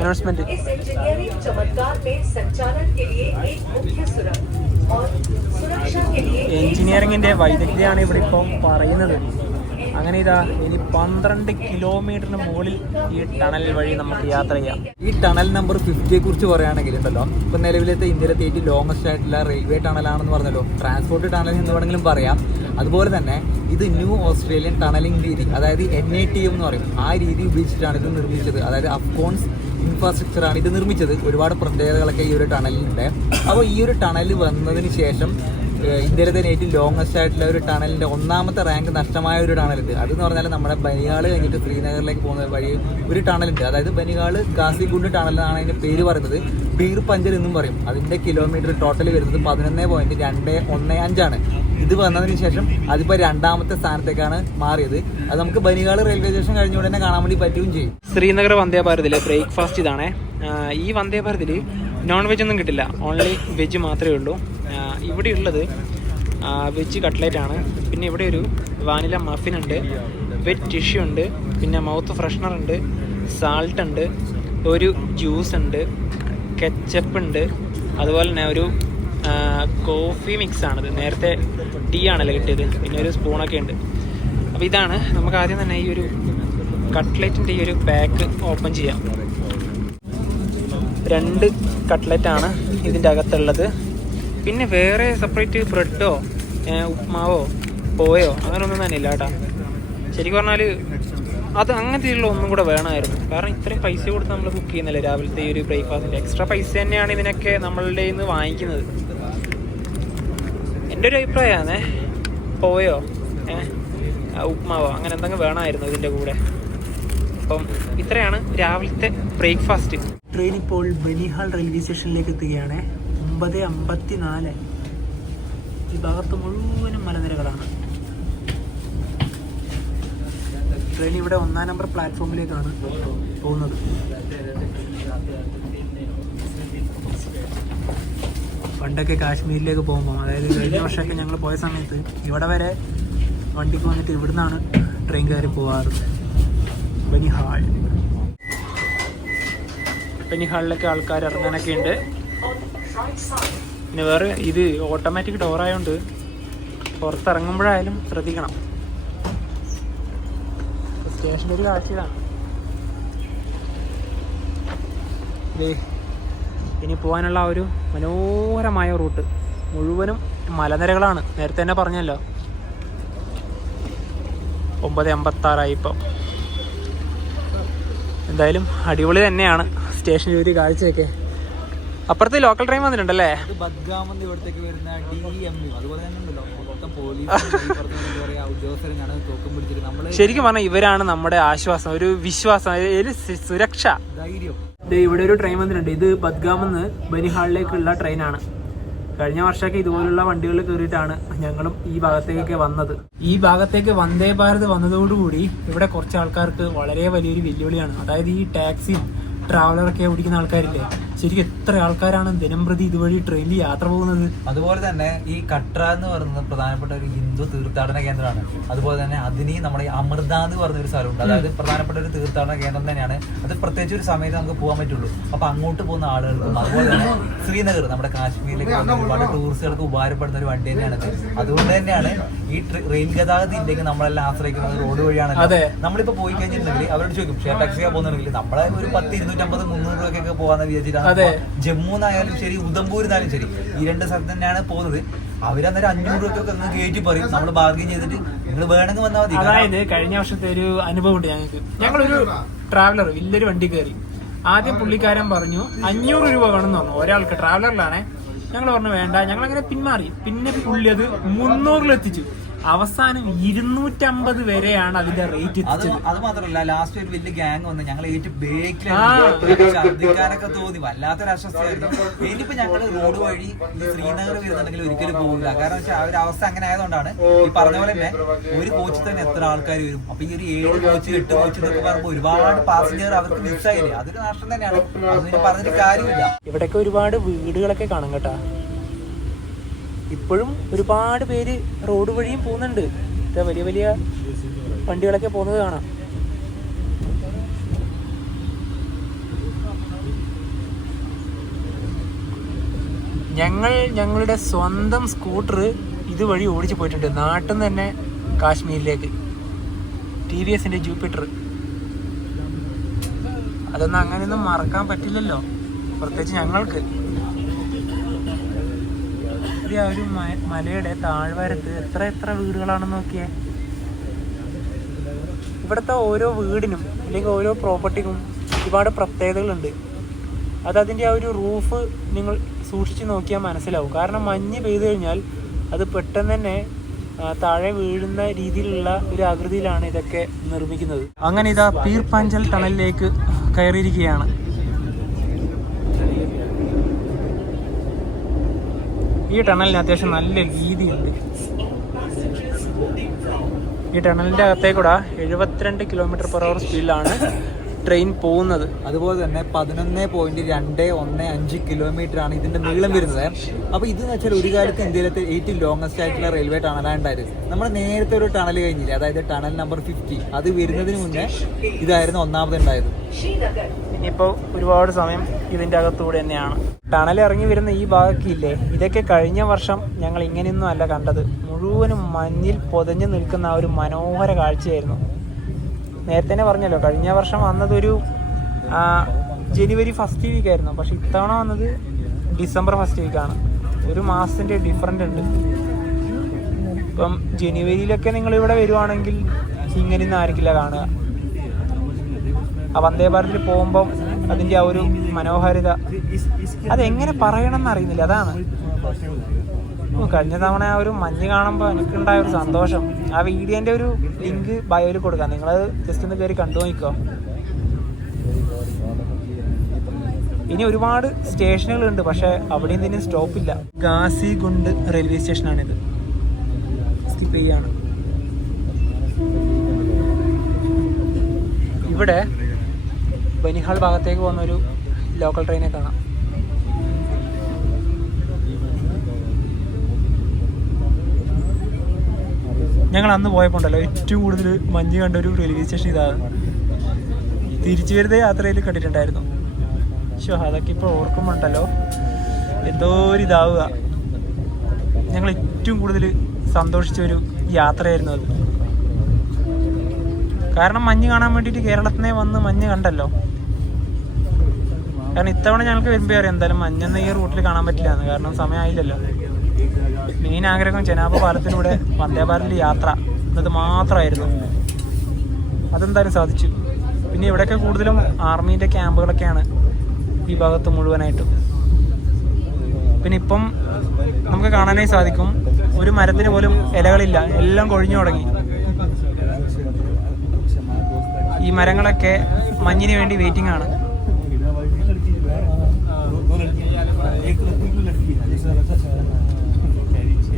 അനൗൺസ്മെന്റ്. എഞ്ചിനീയറിംഗിന്റെ വൈദഗ്ധ്യമാണ് ഇവിടെ ഇപ്പോൾ പറയുന്നത്. അങ്ങനെ ഇതാ ഇനി 12 കിലോമീറ്ററിന് മുകളിൽ ഈ ടണൽ വഴി നമുക്ക് യാത്ര ചെയ്യാം. ഈ ടണൽ നമ്പർ 50 കുറിച്ച് പറയുകയാണെങ്കിൽ ഉണ്ടല്ലോ, ഇപ്പൊ നിലവിലത്തെ ഇന്ത്യയിലത്തെ ഏറ്റവും ലോങ്ങസ്റ്റ് ആയിട്ടുള്ള റെയിൽവേ ടണലാണെന്ന് പറഞ്ഞല്ലോ, ട്രാൻസ്പോർട്ട് ടണൽ എന്ന് വേണമെങ്കിലും പറയാം. അതുപോലെ തന്നെ ഇത് ന്യൂ ഓസ്ട്രേലിയൻ ടണലിംഗ് രീതി, അതായത് NATM എന്ന് പറയും, ആ രീതി ഉപയോഗിച്ചിട്ടാണ് ഇത് നിർമ്മിച്ചത്. അതായത് അഫ്കോൺസ് ഇൻഫ്രാസ്ട്രക്ചറാണ് ഇത് നിർമ്മിച്ചത്. ഒരുപാട് പ്രത്യേകതകളൊക്കെ ഈ ഒരു ടണലിനുണ്ട്. അപ്പോൾ ഈ ഒരു ടണൽ വന്നതിന് ശേഷം ഇന്ത്യയിലെ തന്നെ ഏറ്റവും ലോങ്ങസ്റ്റ് ആയിട്ടുള്ള ഒരു ടണലിന്റെ 1ാമത്തെ റാങ്ക് നഷ്ടമായ ഒരു ടണലുണ്ട്. അതെന്ന് പറഞ്ഞാൽ നമ്മുടെ ബനിഹാൾ കഴിഞ്ഞിട്ട് ശ്രീനഗറിലേക്ക് പോകുന്ന വഴി ഒരു ടണലുണ്ട്. അതായത് ബനിഹാൾ കാസിഗുണ്ട് ടണൽ എന്നാണ് അതിന്റെ പേര് പറയുന്നത്. പീർ പഞ്ചർ എന്നും പറയും. അതിന്റെ കിലോമീറ്റർ ടോട്ടൽ വരുന്നത് 11.215 ആണ്. ഇത് വന്നതിന് ശേഷം അതിപ്പോൾ 2ാമത്തെ സ്ഥാനത്തേക്കാണ് മാറിയത്. അത് നമുക്ക് ബനിഹാൾ റെയിൽവേ സ്റ്റേഷൻ കഴിഞ്ഞുകൊണ്ട് തന്നെ കാണാൻ വേണ്ടി പറ്റുകയും ചെയ്യും. ശ്രീനഗർ വന്ദേ ഭാരതിലെ ബ്രേക്ക്ഫാസ്റ്റ് ഇതാണേ. ഈ വന്ദേ ഭാരതിൽ നോൺ വെജ് ഒന്നും കിട്ടില്ല, ഓൺലി വെജ് മാത്രമേ ഉള്ളൂ. ഇവിടെ ഉള്ളത് വെജ് കട്ട്ലേറ്റ് ആണ്. പിന്നെ ഇവിടെ ഒരു വാനില മഫിൻ ഉണ്ട്, വെറ്റ് ടിഷ്യൂ ഉണ്ട്, പിന്നെ മൗത്ത് ഫ്രഷ്നർ ഉണ്ട്, സാൾട്ട് ഉണ്ട്, ഒരു ജ്യൂസ് ഉണ്ട്, കെച്ചപ്പ് ഉണ്ട്, അതുപോലെ തന്നെ ഒരു കോഫി മിക്സ് ആണിത്. നേരത്തെ ടീ ആണല്ലോ കിട്ടിയത്. പിന്നെ ഒരു സ്പൂണൊക്കെ ഉണ്ട്. അപ്പോൾ ഇതാണ്. നമുക്ക് ആദ്യം തന്നെ ഈ ഒരു കട്ട്ലേറ്റിൻ്റെ ഈ ഒരു പാക്ക് ഓപ്പൺ ചെയ്യാം. 2 കട്ട്ലറ്റാണ് ഇതിൻ്റെ അകത്തുള്ളത്. പിന്നെ വേറെ സെപ്പറേറ്റ് ബ്രെഡോ ഉപ്മാവോ പോയോ അങ്ങനെയൊന്നും തന്നെ ഇല്ല കേട്ടോ. ശരിക്കും പറഞ്ഞാൽ അത് അങ്ങനത്തെയുള്ള ഒന്നും കൂടെ വേണമായിരുന്നു. കാരണം ഇത്രയും പൈസ കൊടുത്ത് നമ്മൾ ബുക്ക് ചെയ്യുന്നില്ല രാവിലത്തെ ഈ ഒരു ബ്രേക്ക്ഫാസ്റ്റിൻ്റെ. എക്സ്ട്രാ പൈസ തന്നെയാണ് ഇതിനൊക്കെ നമ്മളുടെ നിന്ന് വാങ്ങിക്കുന്നത്. എൻ്റെ ഒരു അഭിപ്രായമാണ് പോയോ ഉപ്മാവോ അങ്ങനെ എന്തെങ്കിലും വേണമായിരുന്നു ഇതിൻ്റെ കൂടെ. അപ്പം ഇത്രയാണ് രാവിലത്തെ ബ്രേക്ക്ഫാസ്റ്റ്. ട്രെയിൻ ഇപ്പോൾ ബനിഹാൾ റെയിൽവേ സ്റ്റേഷനിലേക്ക് എത്തുകയാണ്. 9:54. ഈ ഭാഗത്ത് മുഴുവനും മലനിരകളാണ്. ട്രെയിൻ ഇവിടെ 1ാം നമ്പർ പ്ലാറ്റ്ഫോമിലേക്കാണ് പോകുന്നത്. പണ്ടൊക്കെ കാശ്മീരിലേക്ക് പോകുമ്പോൾ, അതായത് കഴിഞ്ഞ വർഷമൊക്കെ ഞങ്ങൾ പോയ സമയത്ത് ഇവിടെ വരെ വണ്ടിക്ക് വന്നിട്ട് ഇവിടുന്നാണ് ട്രെയിൻ കയറി പോകാറ്. ബനിഹാളിലൊക്കെ ആൾക്കാർ ഇറങ്ങാനൊക്കെ ഉണ്ട്. പിന്നെ വേറെ ഇത് ഓട്ടോമാറ്റിക് ഡോറായതുകൊണ്ട് പുറത്തിറങ്ങുമ്പോഴായാലും ശ്രദ്ധിക്കണം. സ്റ്റേഷൻ്റെ ഒരു കാഴ്ച ഇതാണ്. ഇനി പോകാനുള്ള ആ ഒരു മനോഹരമായ റൂട്ട് മുഴുവനും മലനിരകളാണ്. നേരത്തെ തന്നെ പറഞ്ഞല്ലോ. 9:56 ഇപ്പം. എന്തായാലും അടിപൊളി തന്നെയാണ് സ്റ്റേഷനിൽ ഒരു കാഴ്ചയൊക്കെ. അപ്പുറത്ത് ലോക്കൽ ട്രെയിൻ വന്നിട്ടുണ്ടല്ലേ. ഇവിടത്തേക്ക് വരുന്ന DMU അതുപോലെ തന്നെ ഉണ്ടല്ലോ, മൊത്തം പോലീസ് ഉദ്യോഗസ്ഥരാണ് തോക്കം പിടിച്ചിട്ട്. നമ്മള് ശരിക്കും പറഞ്ഞാൽ ഇവരാണ് നമ്മുടെ ആശ്വാസം, ഒരു വിശ്വാസം, ഒരു സുരക്ഷ, ധൈര്യം. ഇവിടെ ഒരു ട്രെയിൻ വന്നിട്ടുണ്ട്. ഇത് ബദ്ഗാമെന്ന് ബനിഹാളിലേക്കുള്ള ട്രെയിനാണ്. കഴിഞ്ഞ വർഷമൊക്കെ ഇതുപോലുള്ള വണ്ടികൾ കയറിയിട്ടാണ് ഞങ്ങളും ഈ ഭാഗത്തേക്കൊക്കെ വന്നത്. ഈ ഭാഗത്തേക്ക് വന്ദേ ഭാരത് വന്നതോടുകൂടി ഇവിടെ കുറച്ച് ആൾക്കാർക്ക് വളരെ വലിയൊരു വെല്ലുവിളിയാണ്. അതായത് ഈ ടാക്സി ട്രാവലറൊക്കെ ഓടിക്കുന്ന ആൾക്കാരില്ലേ, ശരിക്കും എത്ര ആൾക്കാരാണ് ദിനംപ്രതി ഇതുവഴി ട്രെയിനിൽ യാത്ര പോകുന്നത്. അതുപോലെ തന്നെ ഈ കട്ര എന്ന് പറയുന്നത് പ്രധാനപ്പെട്ട ഒരു ഹിന്ദു തീർത്ഥാടന കേന്ദ്രമാണ്. അതുപോലെ തന്നെ അതിന് നമ്മുടെ അമൃത എന്ന് പറഞ്ഞൊരു സ്ഥലമുണ്ട്, അതായത് പ്രധാനപ്പെട്ട ഒരു തീർത്ഥാടന കേന്ദ്രം തന്നെയാണ്. അത് പ്രത്യേകിച്ച് ഒരു സമയത്ത് നമുക്ക് പോകാൻ പറ്റുള്ളൂ. അപ്പൊ അങ്ങോട്ട് പോകുന്ന ആളുകൾക്കും അതുപോലെ തന്നെ ശ്രീനഗർ നമ്മുടെ കാശ്മീരിലേക്ക് ഒരുപാട് ടൂറിസ്റ്റുകൾക്ക് ഉപകാരപ്പെടുന്ന ഒരു വണ്ടി തന്നെയാണ്. അതുകൊണ്ട് തന്നെയാണ് ഈ റെയിൽ ഗതാഗതം ഇല്ലെങ്കിൽ നമ്മളെല്ലാം ആശ്രയിക്കുന്നത് റോഡ് വഴിയാണ്. നമ്മളിപ്പോ പോയി കഴിഞ്ഞിട്ടുണ്ടെങ്കിൽ അവരോട് ചോദിക്കും ഷെയർ ടാക്സിയാ പോകുന്നുണ്ടെങ്കിൽ നമ്മളെ ഒരു 10, 250, 300 രൂപയ്ക്കൊക്കെ പോകാന്ന് വിചാരിച്ചിട്ടാണ്. ജമ്മുന്നായാലും ശരി ഉദംപൂരിന്നായാലും ശരി ഈ രണ്ട് സ്ഥലത്ത് തന്നെയാണ് പോകുന്നത്. അവരന്നേരം 500 രൂപയ്ക്കൊക്കെ ഒന്ന് കയറ്റി പറയും, നമ്മൾ ബാർഗിൻ ചെയ്തിട്ട് നിങ്ങൾ വേണമെങ്കിൽ വന്നാൽ മതി. അതായത് കഴിഞ്ഞ വർഷത്തെ ഒരു അനുഭവം ഉണ്ട് ഞങ്ങൾക്ക്. ഞങ്ങളൊരു ട്രാവലർ വലിയൊരു വണ്ടി കയറി. ആദ്യം പുള്ളിക്കാരൻ പറഞ്ഞു 500 രൂപ വേണമെന്ന് പറഞ്ഞു ഒരാൾക്ക്, ട്രാവലറിലാണേ. ഞങ്ങൾ പറഞ്ഞു വേണ്ട, ഞങ്ങളങ്ങനെ പിന്മാറി. പിന്നെ പുള്ളി അത് 300 എത്തിച്ചു. അവസാനം 250 വരെയാണ് അതിന്റെ റേറ്റ് എത്തിച്ചത്. അത് മാത്രമല്ല, ലാസ്റ്റ് ഒരു വലിയ ഗ്യാങ് വന്ന് ഞങ്ങൾ ഏറ്റവും ബേക്കിലൊക്കെ തോന്നി, വല്ലാത്തൊരു അസ്വസ്ഥയായിരുന്നു. ഇനിയിപ്പോ ഞങ്ങള് റോഡ് വഴി ഈ ശ്രീനഗർ വരുന്നുണ്ടെങ്കിൽ ഒരിക്കലും പോകില്ല. കാരണം വെച്ചാൽ ആ ഒരു അവസ്ഥ അങ്ങനെ ആയതുകൊണ്ടാണ്. ഈ പറഞ്ഞ പോലെ തന്നെ ഒരു കോച്ചിൽ തന്നെ എത്ര ആൾക്കാർ വരും. അപ്പൊ ഈ ഒരു 7 കോച്ച് 8 കോച്ച് എന്നൊക്കെ പറയുമ്പോൾ ഒരുപാട് പാസഞ്ചർ അവർക്ക് മിസ്സായില്ലേ, അതൊരു നഷ്ടം തന്നെയാണ്. അതിന് പറഞ്ഞിട്ട് കാര്യമില്ല. ഇവിടെയൊക്കെ ഒരുപാട് വീടുകളൊക്കെ കാണും കേട്ടാ. ഇപ്പോഴും ഒരുപാട് പേര് റോഡ് വഴിയും പോകുന്നുണ്ട്. വലിയ വലിയ വണ്ടികളൊക്കെ പോകുന്നത് കാണാം. ഞങ്ങളുടെ സ്വന്തം സ്കൂട്ടർ ഇതുവഴി ഓടിച്ചു പോയിട്ടുണ്ട്, നാട്ടിൽ നിന്ന് തന്നെ കാശ്മീരിലേക്ക്. TVSന്റെ ജൂപ്പിറ്റർ. അതൊന്നും അങ്ങനെയൊന്നും മറക്കാൻ പറ്റില്ലല്ലോ, പ്രത്യേകിച്ച് ഞങ്ങൾക്ക്. ആ ഒരു മലയുടെ താഴ്വാരത്ത് എത്ര വീടുകളാണെന്ന് നോക്കിയേ. ഇവിടുത്തെ ഓരോ വീടിനും അല്ലെങ്കിൽ ഓരോ പ്രോപ്പർട്ടിക്കും ഒരുപാട് പ്രത്യേകതകളുണ്ട്. അതിൻ്റെ ആ ഒരു റൂഫ് നിങ്ങൾ സൂക്ഷിച്ച് നോക്കിയാൽ മനസ്സിലാവും. കാരണം മഞ്ഞ് പെയ്തു കഴിഞ്ഞാൽ അത് പെട്ടെന്ന് തന്നെ താഴെ വീഴുന്ന രീതിയിലുള്ള ഒരു ആകൃതിയിലാണ് ഇതൊക്കെ നിർമ്മിക്കുന്നത്. അങ്ങനെ ഇതാ പീർ പാഞ്ചൽ ടണലിലേക്ക് കയറിയിരിക്കുകയാണ്. ഈ ടണലിന് അത്യാവശ്യം നല്ല വീതിയുണ്ട്. ഈ ടണലിന്റെ അകത്തേക്കൂടെ 72 km/h സ്പീഡിലാണ് ട്രെയിൻ പോകുന്നത്. അതുപോലെ തന്നെ 11.215 കിലോമീറ്റർ ആണ് ഇതിന്റെ നീളം വരുന്നത്. അപ്പൊ ഇതെന്ന് വെച്ചാൽ ഒരു കാലത്ത് ഇന്ത്യയിലത്തെ ഏറ്റവും ലോങ്ങസ്റ്റ് ആയിട്ടുള്ള റെയിൽവേ ടണലാണ് ഉണ്ടായത്. നമ്മൾ നേരത്തെ ഒരു ടണൽ കഴിഞ്ഞില്ലേ, അതായത് ടണൽ നമ്പർ 50, അത് വരുന്നതിന് മുന്നേ ഇതായിരുന്നു ഒന്നാമത് ഉണ്ടായത്. ഇനിയിപ്പോൾ ഒരുപാട് സമയം ഇതിൻ്റെ അകത്തൂടെ തന്നെയാണ്. ടണൽ ഇറങ്ങി വരുന്ന ഈ ഭാഗക്കില്ലേ, ഇതൊക്കെ കഴിഞ്ഞ വർഷം ഞങ്ങൾ ഇങ്ങനെയൊന്നും അല്ല കണ്ടത്. മുഴുവനും മഞ്ഞിൽ പൊതഞ്ഞു നിൽക്കുന്ന ആ ഒരു മനോഹര കാഴ്ചയായിരുന്നു. നേരത്തെ തന്നെ പറഞ്ഞല്ലോ, കഴിഞ്ഞ വർഷം വന്നതൊരു ജനുവരി 1st വീക്കായിരുന്നു. പക്ഷെ ഇത്തവണ വന്നത് ഡിസംബർ 1st വീക്കാണ്. ഒരു മാസത്തിൻ്റെ ഡിഫറൻ്റ് ഉണ്ട്. ഇപ്പം ജനുവരിയിലൊക്കെ നിങ്ങളിവിടെ വരുവാണെങ്കിൽ ഇങ്ങനെയൊന്നും ആയിരിക്കില്ല കാണുക. ആ വന്ദേ ഭാരതിൽ പോകുമ്പം അതിൻ്റെ ആ ഒരു മനോഹാരിത അതെങ്ങനെ പറയണമെന്ന് അറിയുന്നില്ല. അതാണ് കഴിഞ്ഞ തവണ ആ ഒരു മഞ്ഞ് കാണുമ്പോൾ എനിക്കുണ്ടായ ഒരു സന്തോഷം. ആ വീഡിയോൻ്റെ ഒരു ലിങ്ക് ബയോയിൽ കൊടുക്കാം, നിങ്ങളത് ജസ്റ്റ് ഒന്ന് കയറി കണ്ടു നോക്കിക്കോ. ഇനി ഒരുപാട് സ്റ്റേഷനുകളുണ്ട്, പക്ഷെ അവിടെയും തന്നെ സ്റ്റോപ്പില്ല. ഗാസിഗുണ്ട് റെയിൽവേ സ്റ്റേഷനാണിത്. സ്കിപ്പ് ചെയ്യാണ്. ഇവിടെ ബനിഹാൾ ഭാഗത്തേക്ക് പോകുന്നൊരു ലോക്കൽ ട്രെയിനെ കാണാം. ഞങ്ങൾ അന്ന് പോയപ്പോൾ ഉണ്ടല്ലോ ഏറ്റവും കൂടുതൽ മഞ്ഞ് കണ്ട ഒരു റെയിൽവേ സ്റ്റേഷൻ ഇതാണ്. തിരിച്ചു വരുന്ന യാത്രയിൽ കണ്ടിട്ടുണ്ടായിരുന്നു. അതൊക്കെ ഇപ്പോൾ ഓർക്കുമ്പോൾ ഉണ്ടല്ലോ എന്തോ ഒരു ഇതാവുക. ഞങ്ങൾ ഏറ്റവും കൂടുതൽ സന്തോഷിച്ച ഒരു യാത്രയായിരുന്നു അത്. കാരണം മഞ്ഞ് കാണാൻ വേണ്ടിയിട്ട് കേരളത്തിൽ നിന്ന് വന്ന് മഞ്ഞ് കണ്ടല്ലോ. കാരണം ഇത്തവണ ഞങ്ങൾക്ക് വരുമ്പോൾ അറിയാം എന്തായാലും മഞ്ഞൊന്നും ഈ റൂട്ടിൽ കാണാൻ പറ്റില്ല എന്ന്, കാരണം സമയമായില്ലല്ലോ. മെയിൻ ആഗ്രഹം ചെനാബ് പാലത്തിലൂടെ വന്ദേ ഭാരതിൽ യാത്ര എന്നത് മാത്രമായിരുന്നു. അതെന്തായാലും സാധിച്ചു. പിന്നെ ഇവിടെയൊക്കെ കൂടുതലും ആർമീൻ്റെ ക്യാമ്പുകളൊക്കെയാണ് ഈ ഭാഗത്ത് മുഴുവനായിട്ടും. പിന്നെ ഇപ്പം നമുക്ക് കാണാനായി സാധിക്കും ഒരു മരത്തിന് പോലും ഇലകളില്ല, എല്ലാം കൊഴിഞ്ഞു തുടങ്ങി. ഈ മരങ്ങളൊക്കെ മഞ്ഞിന് വേണ്ടി വെയിറ്റിംഗ് ആണ്.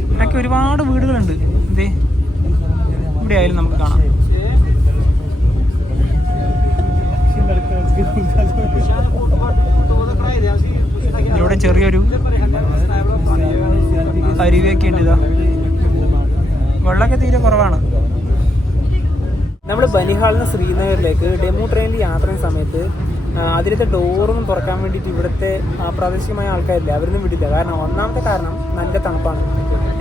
ഇവിടെയൊക്കെ ഒരുപാട് വീടുകളുണ്ട്. എന്തേ ഇവിടെ ആയാലും നമുക്ക് കാണാം. ഇതിലൂടെ ചെറിയൊരു അരുവിയൊക്കെ ഉണ്ട്. ഇതാ വെള്ളമൊക്കെ തീരെ കുറവാണ്. നമ്മൾ ബനിഹാളിൽ നിന്ന് ശ്രീനഗറിലേക്ക് ഡെമു ട്രെയിനിൽ യാത്ര ചെയ്യുന്ന സമയത്ത് അതിലത്തെ ഡോറൊന്നും തുറക്കാൻ വേണ്ടിയിട്ട് ഇവിടുത്തെ പ്രാദേശികമായ ആൾക്കാരില്ല, അവരൊന്നും വിടില്ല. കാരണം ഒന്നാമത്തെ കാരണം നല്ല തണുപ്പാണ്,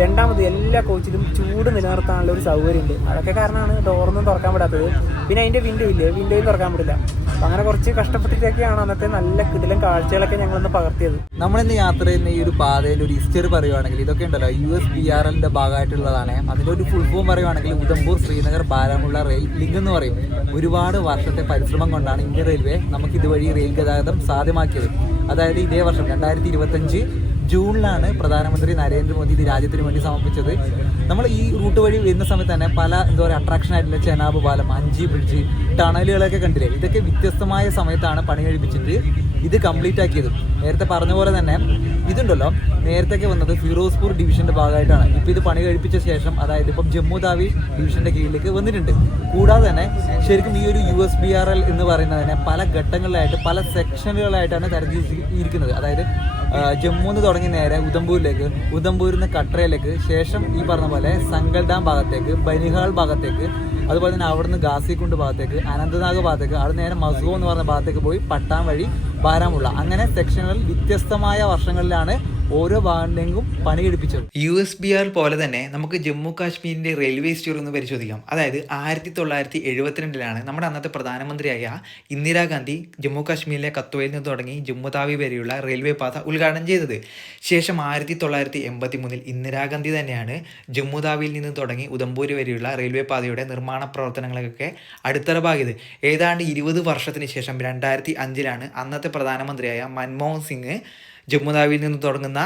രണ്ടാമത് എല്ലാ കോച്ചിലും ചൂട് നിലനിർത്താനുള്ള ഒരു സൗകര്യമുണ്ട്. അതൊക്കെ കാരണമാണ് ഡോറൊന്നും തുറക്കാൻ വിടാത്തത്. പിന്നെ അതിൻ്റെ വിൻഡോ ഇല്ലേ, വിൻഡോയും തുറക്കാൻ വിടില്ല. അപ്പം അങ്ങനെ കുറച്ച് കഷ്ടപ്പെട്ടിട്ടൊക്കെയാണ് അന്നത്തെ നല്ല കിടിലൻ കാഴ്ചകളൊക്കെ ഞങ്ങളൊന്ന് പകർത്തിയത്. നമ്മളിന്ന് യാത്ര ചെയ്യുന്ന ഈ ഒരു പാതയിൽ ഒരു ഹിസ്റ്ററി പറയുവാണെങ്കിൽ ഇതൊക്കെ ഉണ്ടല്ലോ USBRLന്റെ ഭാഗമായിട്ടുള്ളതാണ്. അതിൻ്റെ ഒരു ഫുൾ ഫോം പറയുവാണെങ്കിൽ ഉധംപൂർ ശ്രീനഗർ ബാരാമുള്ള റെയിൽ ലിങ്ക് എന്ന് പറയും. ഒരുപാട് വർഷത്തെ പരിശ്രമം കൊണ്ടാണ് ഇന്ത്യൻ റെയിൽവേ നമുക്ക് ഇതുവഴി റെയിൽ ഗതാഗതം സാധ്യമാക്കിയത്. അതായത് ഇതേ വർഷം 2025 ജൂണിലാണ് പ്രധാനമന്ത്രി നരേന്ദ്രമോദി ഇത് രാജ്യത്തിന് വേണ്ടി സമർപ്പിച്ചത്. നമ്മൾ ഈ റൂട്ട് വഴി വരുന്ന സമയത്ത് തന്നെ പല എന്താ പറയുക അട്രാക്ഷൻ ആയിട്ടുള്ള ചെനാബ് പാലം, അഞ്ചി ബ്രിഡ്ജ്, ടണലുകളൊക്കെ കണ്ടില്ലേ. ഇതൊക്കെ വ്യത്യസ്തമായ സമയത്താണ് പണി കഴിപ്പിച്ചിട്ട് ഇത് കംപ്ലീറ്റ് ആക്കിയത്. നേരത്തെ പറഞ്ഞ പോലെ തന്നെ ഇതുണ്ടല്ലോ നേരത്തെയൊക്കെ വന്നത് ഫിറോസ്പൂർ ഡിവിഷന്റെ ഭാഗമായിട്ടാണ്. ഇപ്പോൾ ഇത് പണി കഴിപ്പിച്ച ശേഷം അതായത് ഇപ്പം ജമ്മു താവി ഡിവിഷന്റെ കീഴിലേക്ക് വന്നിട്ടുണ്ട്. കൂടാതെ തന്നെ ശരിക്കും ഈ ഒരു USBRL എന്ന് പറയുന്നതിനെ പല ഘട്ടങ്ങളിലായിട്ട് പല സെക്ഷനുകളായിട്ടാണ് തരംതിരിച്ചിരിക്കുന്നത്. അതായത് ജമ്മു നിന്ന് തുടങ്ങി നേരെ ഉധംപൂരിലേക്ക്, ഉധംപൂരിൽ നിന്ന് കട്രയിലേക്ക്, ശേഷം ഈ പറഞ്ഞ പോലെ സംഗൽഡാം ഭാഗത്തേക്ക്, ബനിഹാൾ ഭാഗത്തേക്ക്, അതുപോലെ തന്നെ അവിടെ നിന്ന് ഗാസിക്കുണ്ട് ഭാഗത്തേക്ക്, അനന്തനാഗ് ഭാഗത്തേക്ക്, അവിടെ നേരെ മസ്ഗോ എന്ന് പറഞ്ഞ ഭാഗത്തേക്ക് പോയി പട്ടാൻ വഴി ബാരാമുള്ള, അങ്ങനെ സെക്ഷനുകളിൽ വ്യത്യസ്തമായ വർഷങ്ങളിലാണ് ഓരോ ഭാഗങ്ങളിലേക്കും പണിയെടുപ്പിച്ചത്. USBRL പോലെ തന്നെ നമുക്ക് ജമ്മു കാശ്മീരിന്റെ റെയിൽവേ ഹിസ്റ്ററി ഒന്ന് പരിശോധിക്കാം. അതായത് 1972 നമ്മുടെ അന്നത്തെ പ്രധാനമന്ത്രിയായ ഇന്ദിരാഗാന്ധി ജമ്മു കാശ്മീരിലെ കത്വയിൽ നിന്ന് തുടങ്ങി ജമ്മു താവി വരെയുള്ള റെയിൽവേ പാത ഉദ്ഘാടനം ചെയ്തത്. ശേഷം 1983 ഇന്ദിരാഗാന്ധി തന്നെയാണ് ജമ്മു താവിയിൽ നിന്ന് തുടങ്ങി ഉധംപൂർ വരെയുള്ള റെയിൽവേ പാതയുടെ നിർമ്മാണ പ്രവർത്തനങ്ങളൊക്കെ അടിത്തറപ്പാകിയത്. ഏതാണ്ട് 20 വർഷത്തിന് ശേഷം 2005 അന്നത്തെ പ്രധാനമന്ത്രിയായ മൻമോഹൻ സിംഗ് ജമ്മുതാവിയിൽ നിന്ന് തുടങ്ങുന്ന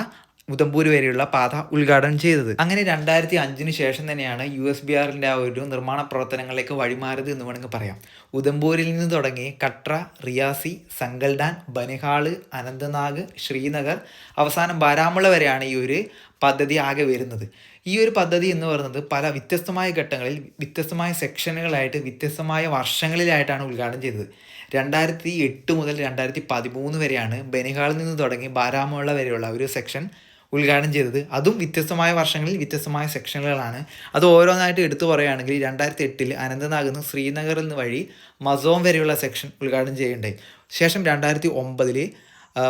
ഉധംപൂർ വരെയുള്ള പാത ഉദ്ഘാടനം ചെയ്തത്. അങ്ങനെ 2005 ശേഷം തന്നെയാണ് USBRLന്റെ ആ ഒരു നിർമ്മാണ പ്രവർത്തനങ്ങളിലേക്ക് വഴിമാറിയത് എന്ന് വേണമെങ്കിൽ പറയാം. ഉധംപൂരിൽ നിന്ന് തുടങ്ങി കട്ര, റിയാസി, സംഗൽഡാൻ, ബനിഹാള്, അനന്തനാഗ്, ശ്രീനഗർ, അവസാനം ബാരാമുള്ള വരെയാണ് ഈ ഒരു പദ്ധതി ആകെ വരുന്നത്. ഈ ഒരു പദ്ധതി എന്ന് പറയുന്നത് പല വ്യത്യസ്തമായ ഘട്ടങ്ങളിൽ വ്യത്യസ്തമായ സെക്ഷനുകളായിട്ട് വ്യത്യസ്തമായ വർഷങ്ങളിലായിട്ടാണ് ഉദ്ഘാടനം ചെയ്തത്. 2008 മുതൽ 2013 വരെയാണ് ബനിഹാളിൽ നിന്ന് തുടങ്ങി ബാരാമുള്ള വരെയുള്ള ഒരു സെക്ഷൻ ഉദ്ഘാടനം ചെയ്തത്. അതും വ്യത്യസ്തമായ വർഷങ്ങളിൽ വ്യത്യസ്തമായ സെക്ഷനുകളാണ്. അത് ഓരോന്നായിട്ട് എടുത്തു പറയുകയാണെങ്കിൽ 2008 അനന്തനാഗിൽ നിന്ന് ശ്രീനഗറിൽ നിന്ന് വഴി മസോം വരെയുള്ള സെക്ഷൻ ഉദ്ഘാടനം ചെയ്യുകയുണ്ടായി. ശേഷം 2009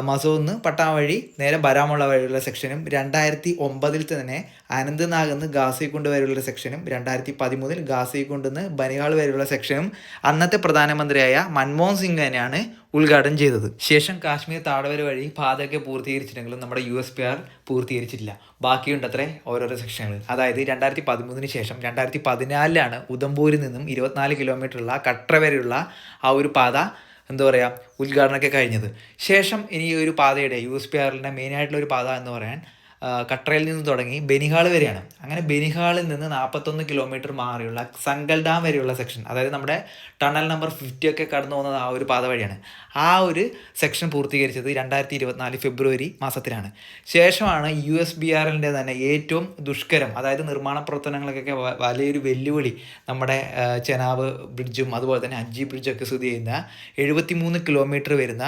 മസോന്ന് പട്ടാൻ വഴി നേരെ ബാരാമുള്ള വഴിയുള്ള സെക്ഷനും 2009 തന്നെ അനന്ത്നാഗ് നിന്ന് ഗാസിക്കുണ്ട് വരെയുള്ള സെക്ഷനും 2013 ഗാസിക്കുണ്ട് നിന്ന് ബനിഹാൾ വരെയുള്ള സെക്ഷനും അന്നത്തെ പ്രധാനമന്ത്രിയായ മൻമോഹൻ സിംഗ് തന്നെയാണ് ഉദ്ഘാടനം ചെയ്തത്. ശേഷം കാശ്മീർ താഴ്വര വഴി പാതയൊക്കെ പൂർത്തീകരിച്ചിട്ടെങ്കിലും നമ്മുടെ USBRL പൂർത്തീകരിച്ചിട്ടില്ല. ബാക്കിയുണ്ടത്രേ ഓരോരോ സെക്ഷനുകൾ. അതായത് 2013 ശേഷം 2014 ഉധംപൂരിൽ നിന്നും 24 കിലോമീറ്ററുള്ള കട്ര വരെയുള്ള ആ ഒരു പാത എന്താ പറയുക ഉദ്ഘാടനമൊക്കെ കഴിഞ്ഞത്. ശേഷം ഇനി ഒരു പാതയുടെ USBRLന്റെ മെയിനായിട്ടുള്ള ഒരു പാത എന്ന് പറയാൻ കട്രയിൽ നിന്ന് തുടങ്ങി ബനിഹാൾ വരെയാണ്. അങ്ങനെ ബനിഹാളിൽ നിന്ന് 41 കിലോമീറ്റർ മാറിയുള്ള സംഗൽഡാം വരെയുള്ള സെക്ഷൻ, അതായത് നമ്മുടെ ടണൽ നമ്പർ 50 ഒക്കെ കടന്നു പോകുന്നത് ആ ഒരു പാത വഴിയാണ്. ആ ഒരു സെക്ഷൻ പൂർത്തീകരിച്ചത് 2024 ഫെബ്രുവരി മാസത്തിലാണ്. ശേഷമാണ് USBRLന്റെ തന്നെ ഏറ്റവും ദുഷ്കരം, അതായത് നിർമ്മാണ പ്രവർത്തനങ്ങൾക്കൊക്കെ വലിയൊരു വെല്ലുവിളി, നമ്മുടെ ചെനാബ് ബ്രിഡ്ജും അതുപോലെ തന്നെ അഞ്ചി ബ്രിഡ്ജൊക്കെ സ്ഥിതി ചെയ്യുന്ന 73 കിലോമീറ്റർ വരുന്ന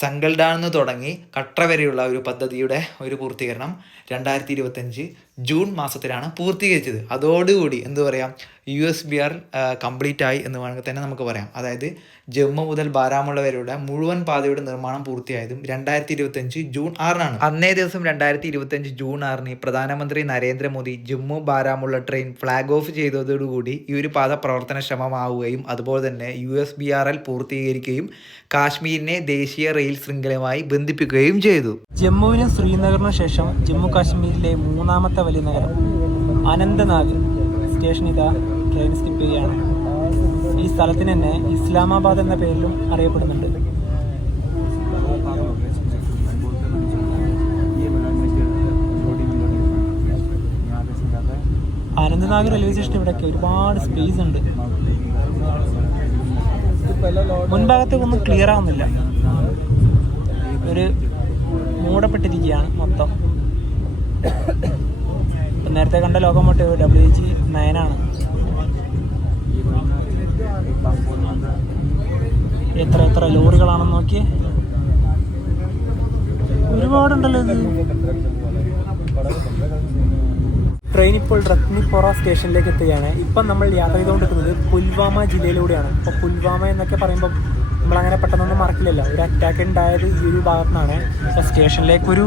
സംഗൽഡാൻ നിന്ന് തുടങ്ങി കട്ര വരെയുള്ള ഒരു പദ്ധതിയുടെ ഒരു പൂർത്തീകരണം 2025 ജൂൺ മാസത്തിലാണ് പൂർത്തീകരിച്ചത്. അതോടുകൂടി എന്താ പറയുക USBRL കംപ്ലീറ്റ് ആയി എന്ന് വേണമെങ്കിൽ തന്നെ നമുക്ക് പറയാം. അതായത് ജമ്മു മുതൽ ബാരാമുള്ള വരെയുള്ള മുഴുവൻ പാതയുടെ നിർമ്മാണം പൂർത്തിയായതും 2025 ജൂൺ 6 അന്നേ ദിവസം 2025 ജൂൺ 6 പ്രധാനമന്ത്രി Narendra Modi Jammu Baramulla train flag off ചെയ്തതോടുകൂടി ഈ ഒരു പാത പ്രവർത്തനക്ഷമമാവുകയും അതുപോലെ തന്നെ USBRL പൂർത്തീകരിക്കുകയും കാശ്മീരിനെ ദേശീയ റെയിൽ ശൃംഖലയുമായി ബന്ധിപ്പിക്കുകയും ചെയ്തു. ജമ്മുവിനും ശ്രീനഗറിനും ശേഷം ജമ്മു കാശ്മീരിലെ മൂന്നാമത്തെ വലിയ നഗരം അനന്തനാഗ് സ്റ്റേഷൻ ഇതാ ട്രെയിൻ സ്കിപ്പ് ചെയ്യുകയാണ്. ഈ സ്ഥലത്തിന് തന്നെ ഇസ്ലാമാബാദ് എന്ന പേരിലും അറിയപ്പെടുന്നുണ്ട്. അനന്തനാഗ് റെയിൽവേ സ്റ്റേഷൻ ഇവിടെയൊക്കെ ഒരുപാട് സ്പേസ് ഉണ്ട്. മുൻഭാഗത്തേക്കൊന്നും ക്ലിയർ ആവുന്നില്ല, ഒരു മൂടപ്പെട്ടിരിക്കുകയാണ് മൊത്തം. നേരത്തെ കണ്ട ലോക്കോമോട്ടീവ് WG9 ആണ്. എത്ര ലോറികളാണെന്ന് നോക്കിയേ. ഒരുപാടുണ്ടല്ലോ ഇത്. ട്രെയിൻ ഇപ്പോൾ രത്നിപ്പോറ സ്റ്റേഷനിലേക്ക് എത്തുകയാണ്. ഇപ്പം നമ്മൾ യാത്ര ചെയ്തുകൊണ്ടിരിക്കുന്നത് പുൽവാമ ജില്ലയിലൂടെയാണ്. അപ്പോൾ പുൽവാമ എന്നൊക്കെ പറയുമ്പോൾ നമ്മളങ്ങനെ പെട്ടെന്നൊന്നും മറക്കില്ലല്ലോ. ഒരു അറ്റാക്ക് ഉണ്ടായത് ഈ ഒരു ഭാഗത്തു നിന്നാണ്. അപ്പോൾ സ്റ്റേഷനിലേക്ക് ഒരു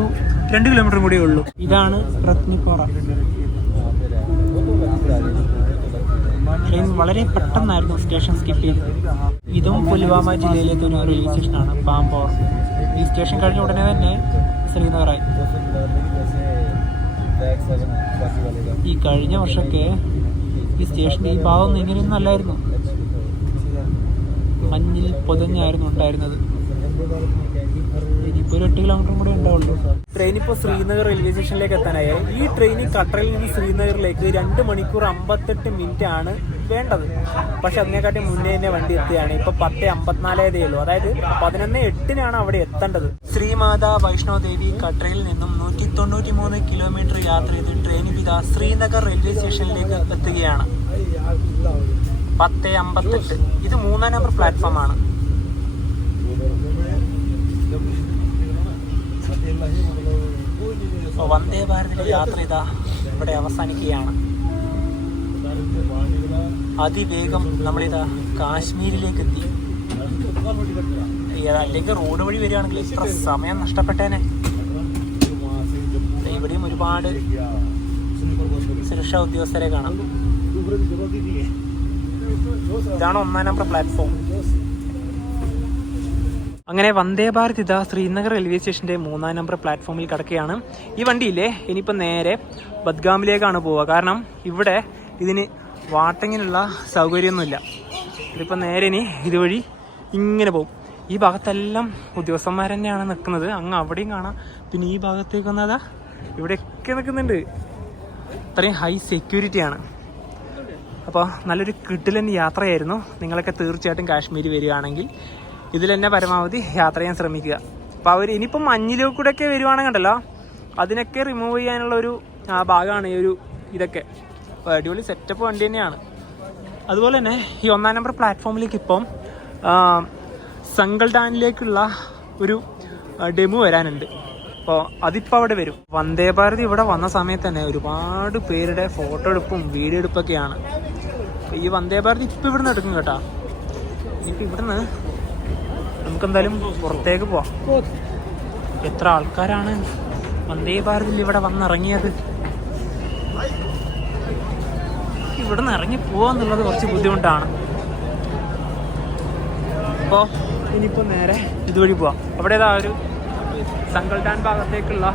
2 കിലോമീറ്റർ കൂടിയേ ഉള്ളൂ. ഇതാണ് രത്നിപ്പോറ. ട്രെയിൻ വളരെ പെട്ടെന്നായിരുന്നു സ്റ്റേഷൻ സ്കിപ്പ് ചെയ്തത്. ഇതും പുൽവാമ ജില്ലയിലേക്ക് ഒരു റെയിൽവേ സ്റ്റേഷനാണ്, പാമ്പോർ. ഈ സ്റ്റേഷൻ കഴിഞ്ഞ ഉടനെ തന്നെ ശ്രീനഗറായി. ഈ കഴിഞ്ഞ വർഷമൊക്കെ ഈ സ്റ്റേഷൻ്റെ ഈ ഭാഗം ഇങ്ങനെയൊന്നും അല്ലായിരുന്നു. മഞ്ഞിൽ പൊതഞ്ഞായിരുന്നു ഉണ്ടായിരുന്നത്. ഇനിയിപ്പോൾ ഒരു 8 കിലോമീറ്റർ കൂടെ ഉണ്ടാവുള്ളൂ. ട്രെയിൻ ഇപ്പോൾ ശ്രീനഗർ റെയിൽവേ സ്റ്റേഷനിലേക്ക് എത്താനായി. ഈ ട്രെയിൻ കട്ടറയിൽ നിന്ന് ശ്രീനഗറിലേക്ക് 2 മണിക്കൂർ 58 മിനിറ്റ് ആണ് വേണ്ടത്. പക്ഷെ അതിനെക്കാട്ടി മുന്നേ തന്നെ വണ്ടി എത്തുകയാണ്. ഇപ്പൊ 10:54 ഉള്ളൂ. അതായത് 11:08 അവിടെ എത്തേണ്ടത്. ശ്രീമാതാ വൈഷ്ണോദേവി കട്ടറയിൽ നിന്നും 193 കിലോമീറ്റർ യാത്ര ചെയ്ത് ട്രെയിൻ ഇതാ ശ്രീനഗർ റെയിൽവേ സ്റ്റേഷനിലേക്ക് എത്തുകയാണ്. 10:58. ഇത് 3-ാം നമ്പർ പ്ലാറ്റ്ഫോമാണ്. വന്ദേ ഭാരതിലെ യാത്ര ഇതാ ഇവിടെ അവസാനിക്കുകയാണ്. അതിവേഗം നമ്മളിതാ കാശ്മീരിലേക്ക് എത്തി. അല്ലെങ്കിൽ റോഡ് വഴി വരികയാണെങ്കിൽ ഇത്ര സമയം നഷ്ടപ്പെട്ടേനെ. ഇവിടെയും ഒരുപാട് സുരക്ഷാ ഉദ്യോഗസ്ഥരെ കാണാം. ഇതാണ് 1-ാം നമ്പർ പ്ലാറ്റ്ഫോം. അങ്ങനെ വന്ദേ ഭാരത് ഇതാ ശ്രീനഗർ റെയിൽവേ സ്റ്റേഷൻ്റെ 3-ാം നമ്പർ പ്ലാറ്റ്ഫോമിൽ കിടക്കുകയാണ്. ഈ വണ്ടിയിലെ ഇനിയിപ്പോൾ നേരെ ബദ്ഗാമിലേക്കാണ് പോവുക. കാരണം ഇവിടെ ഇതിന് വാട്ടിങ്ങിനുള്ള സൗകര്യമൊന്നുമില്ല. ഇതിപ്പോൾ നേരെ ഇനി ഇതുവഴി ഇങ്ങനെ പോകും. ഈ ഭാഗത്തെല്ലാം ഉദ്യോഗസ്ഥന്മാർ തന്നെയാണ് നിൽക്കുന്നത്. അങ്ങ് അവിടെയും കാണാം. പിന്നെ ഈ ഭാഗത്തേക്ക് വന്നതാ ഇവിടെയൊക്കെ നിൽക്കുന്നുണ്ട്. അത്രയും ഹൈ സെക്യൂരിറ്റിയാണ്. അപ്പോൾ നല്ലൊരു കിടിലൻ യാത്രയായിരുന്നു. നിങ്ങളൊക്കെ തീർച്ചയായിട്ടും കാശ്മീർ വരികയാണെങ്കിൽ ഇതിൽ തന്നെ പരമാവധി യാത്ര ചെയ്യാൻ ശ്രമിക്കുക. അപ്പോൾ അവർ ഇനിയിപ്പം മഞ്ഞിലേക്ക് കൂടെയൊക്കെ വരുവാണെങ്കിൽ ഉണ്ടല്ലോ, അതിനൊക്കെ റിമൂവ് ചെയ്യാനുള്ള ഒരു ഭാഗമാണ് ഈ ഒരു ഇതൊക്കെ. അപ്പോൾ അടിപൊളി സെറ്റപ്പ് വണ്ടി തന്നെയാണ്. അതുപോലെ തന്നെ ഈ 1-ാം നമ്പർ പ്ലാറ്റ്ഫോമിലേക്ക് ഇപ്പം സങ്കൽഡാനിലേക്കുള്ള ഒരു ഡെമോ വരാനുണ്ട്. അപ്പോൾ അതിപ്പോൾ അവിടെ വരും. വന്ദേ ഭാരത് ഇവിടെ വന്ന സമയത്ത് തന്നെ ഒരുപാട് പേരുടെ ഫോട്ടോ എടുപ്പും വീഡിയോ എടുപ്പൊക്കെയാണ്. ഈ വന്ദേ ഭാരത് ഇപ്പം ഇവിടുന്ന് എടുക്കും കേട്ടോ. ഇനിയിപ്പോൾ ഇവിടുന്ന് നമുക്കെന്തായാലും പുറത്തേക്ക് പോവാം. എത്ര ആൾക്കാരാണ് വന്ദേ ഭാരതിൽ ഇവിടെ വന്നിറങ്ങിയത്. ഇവിടുന്ന് ഇറങ്ങി പോവാന്നുള്ളത് കുറച്ച് ബുദ്ധിമുട്ടാണ്. അപ്പോൾ ഇനിയിപ്പോൾ നേരെ ഇതുവഴി പോവാം. അവിടെ ഏതാ ഒരു സങ്കൽഡാൻ ഭാഗത്തേക്കുള്ള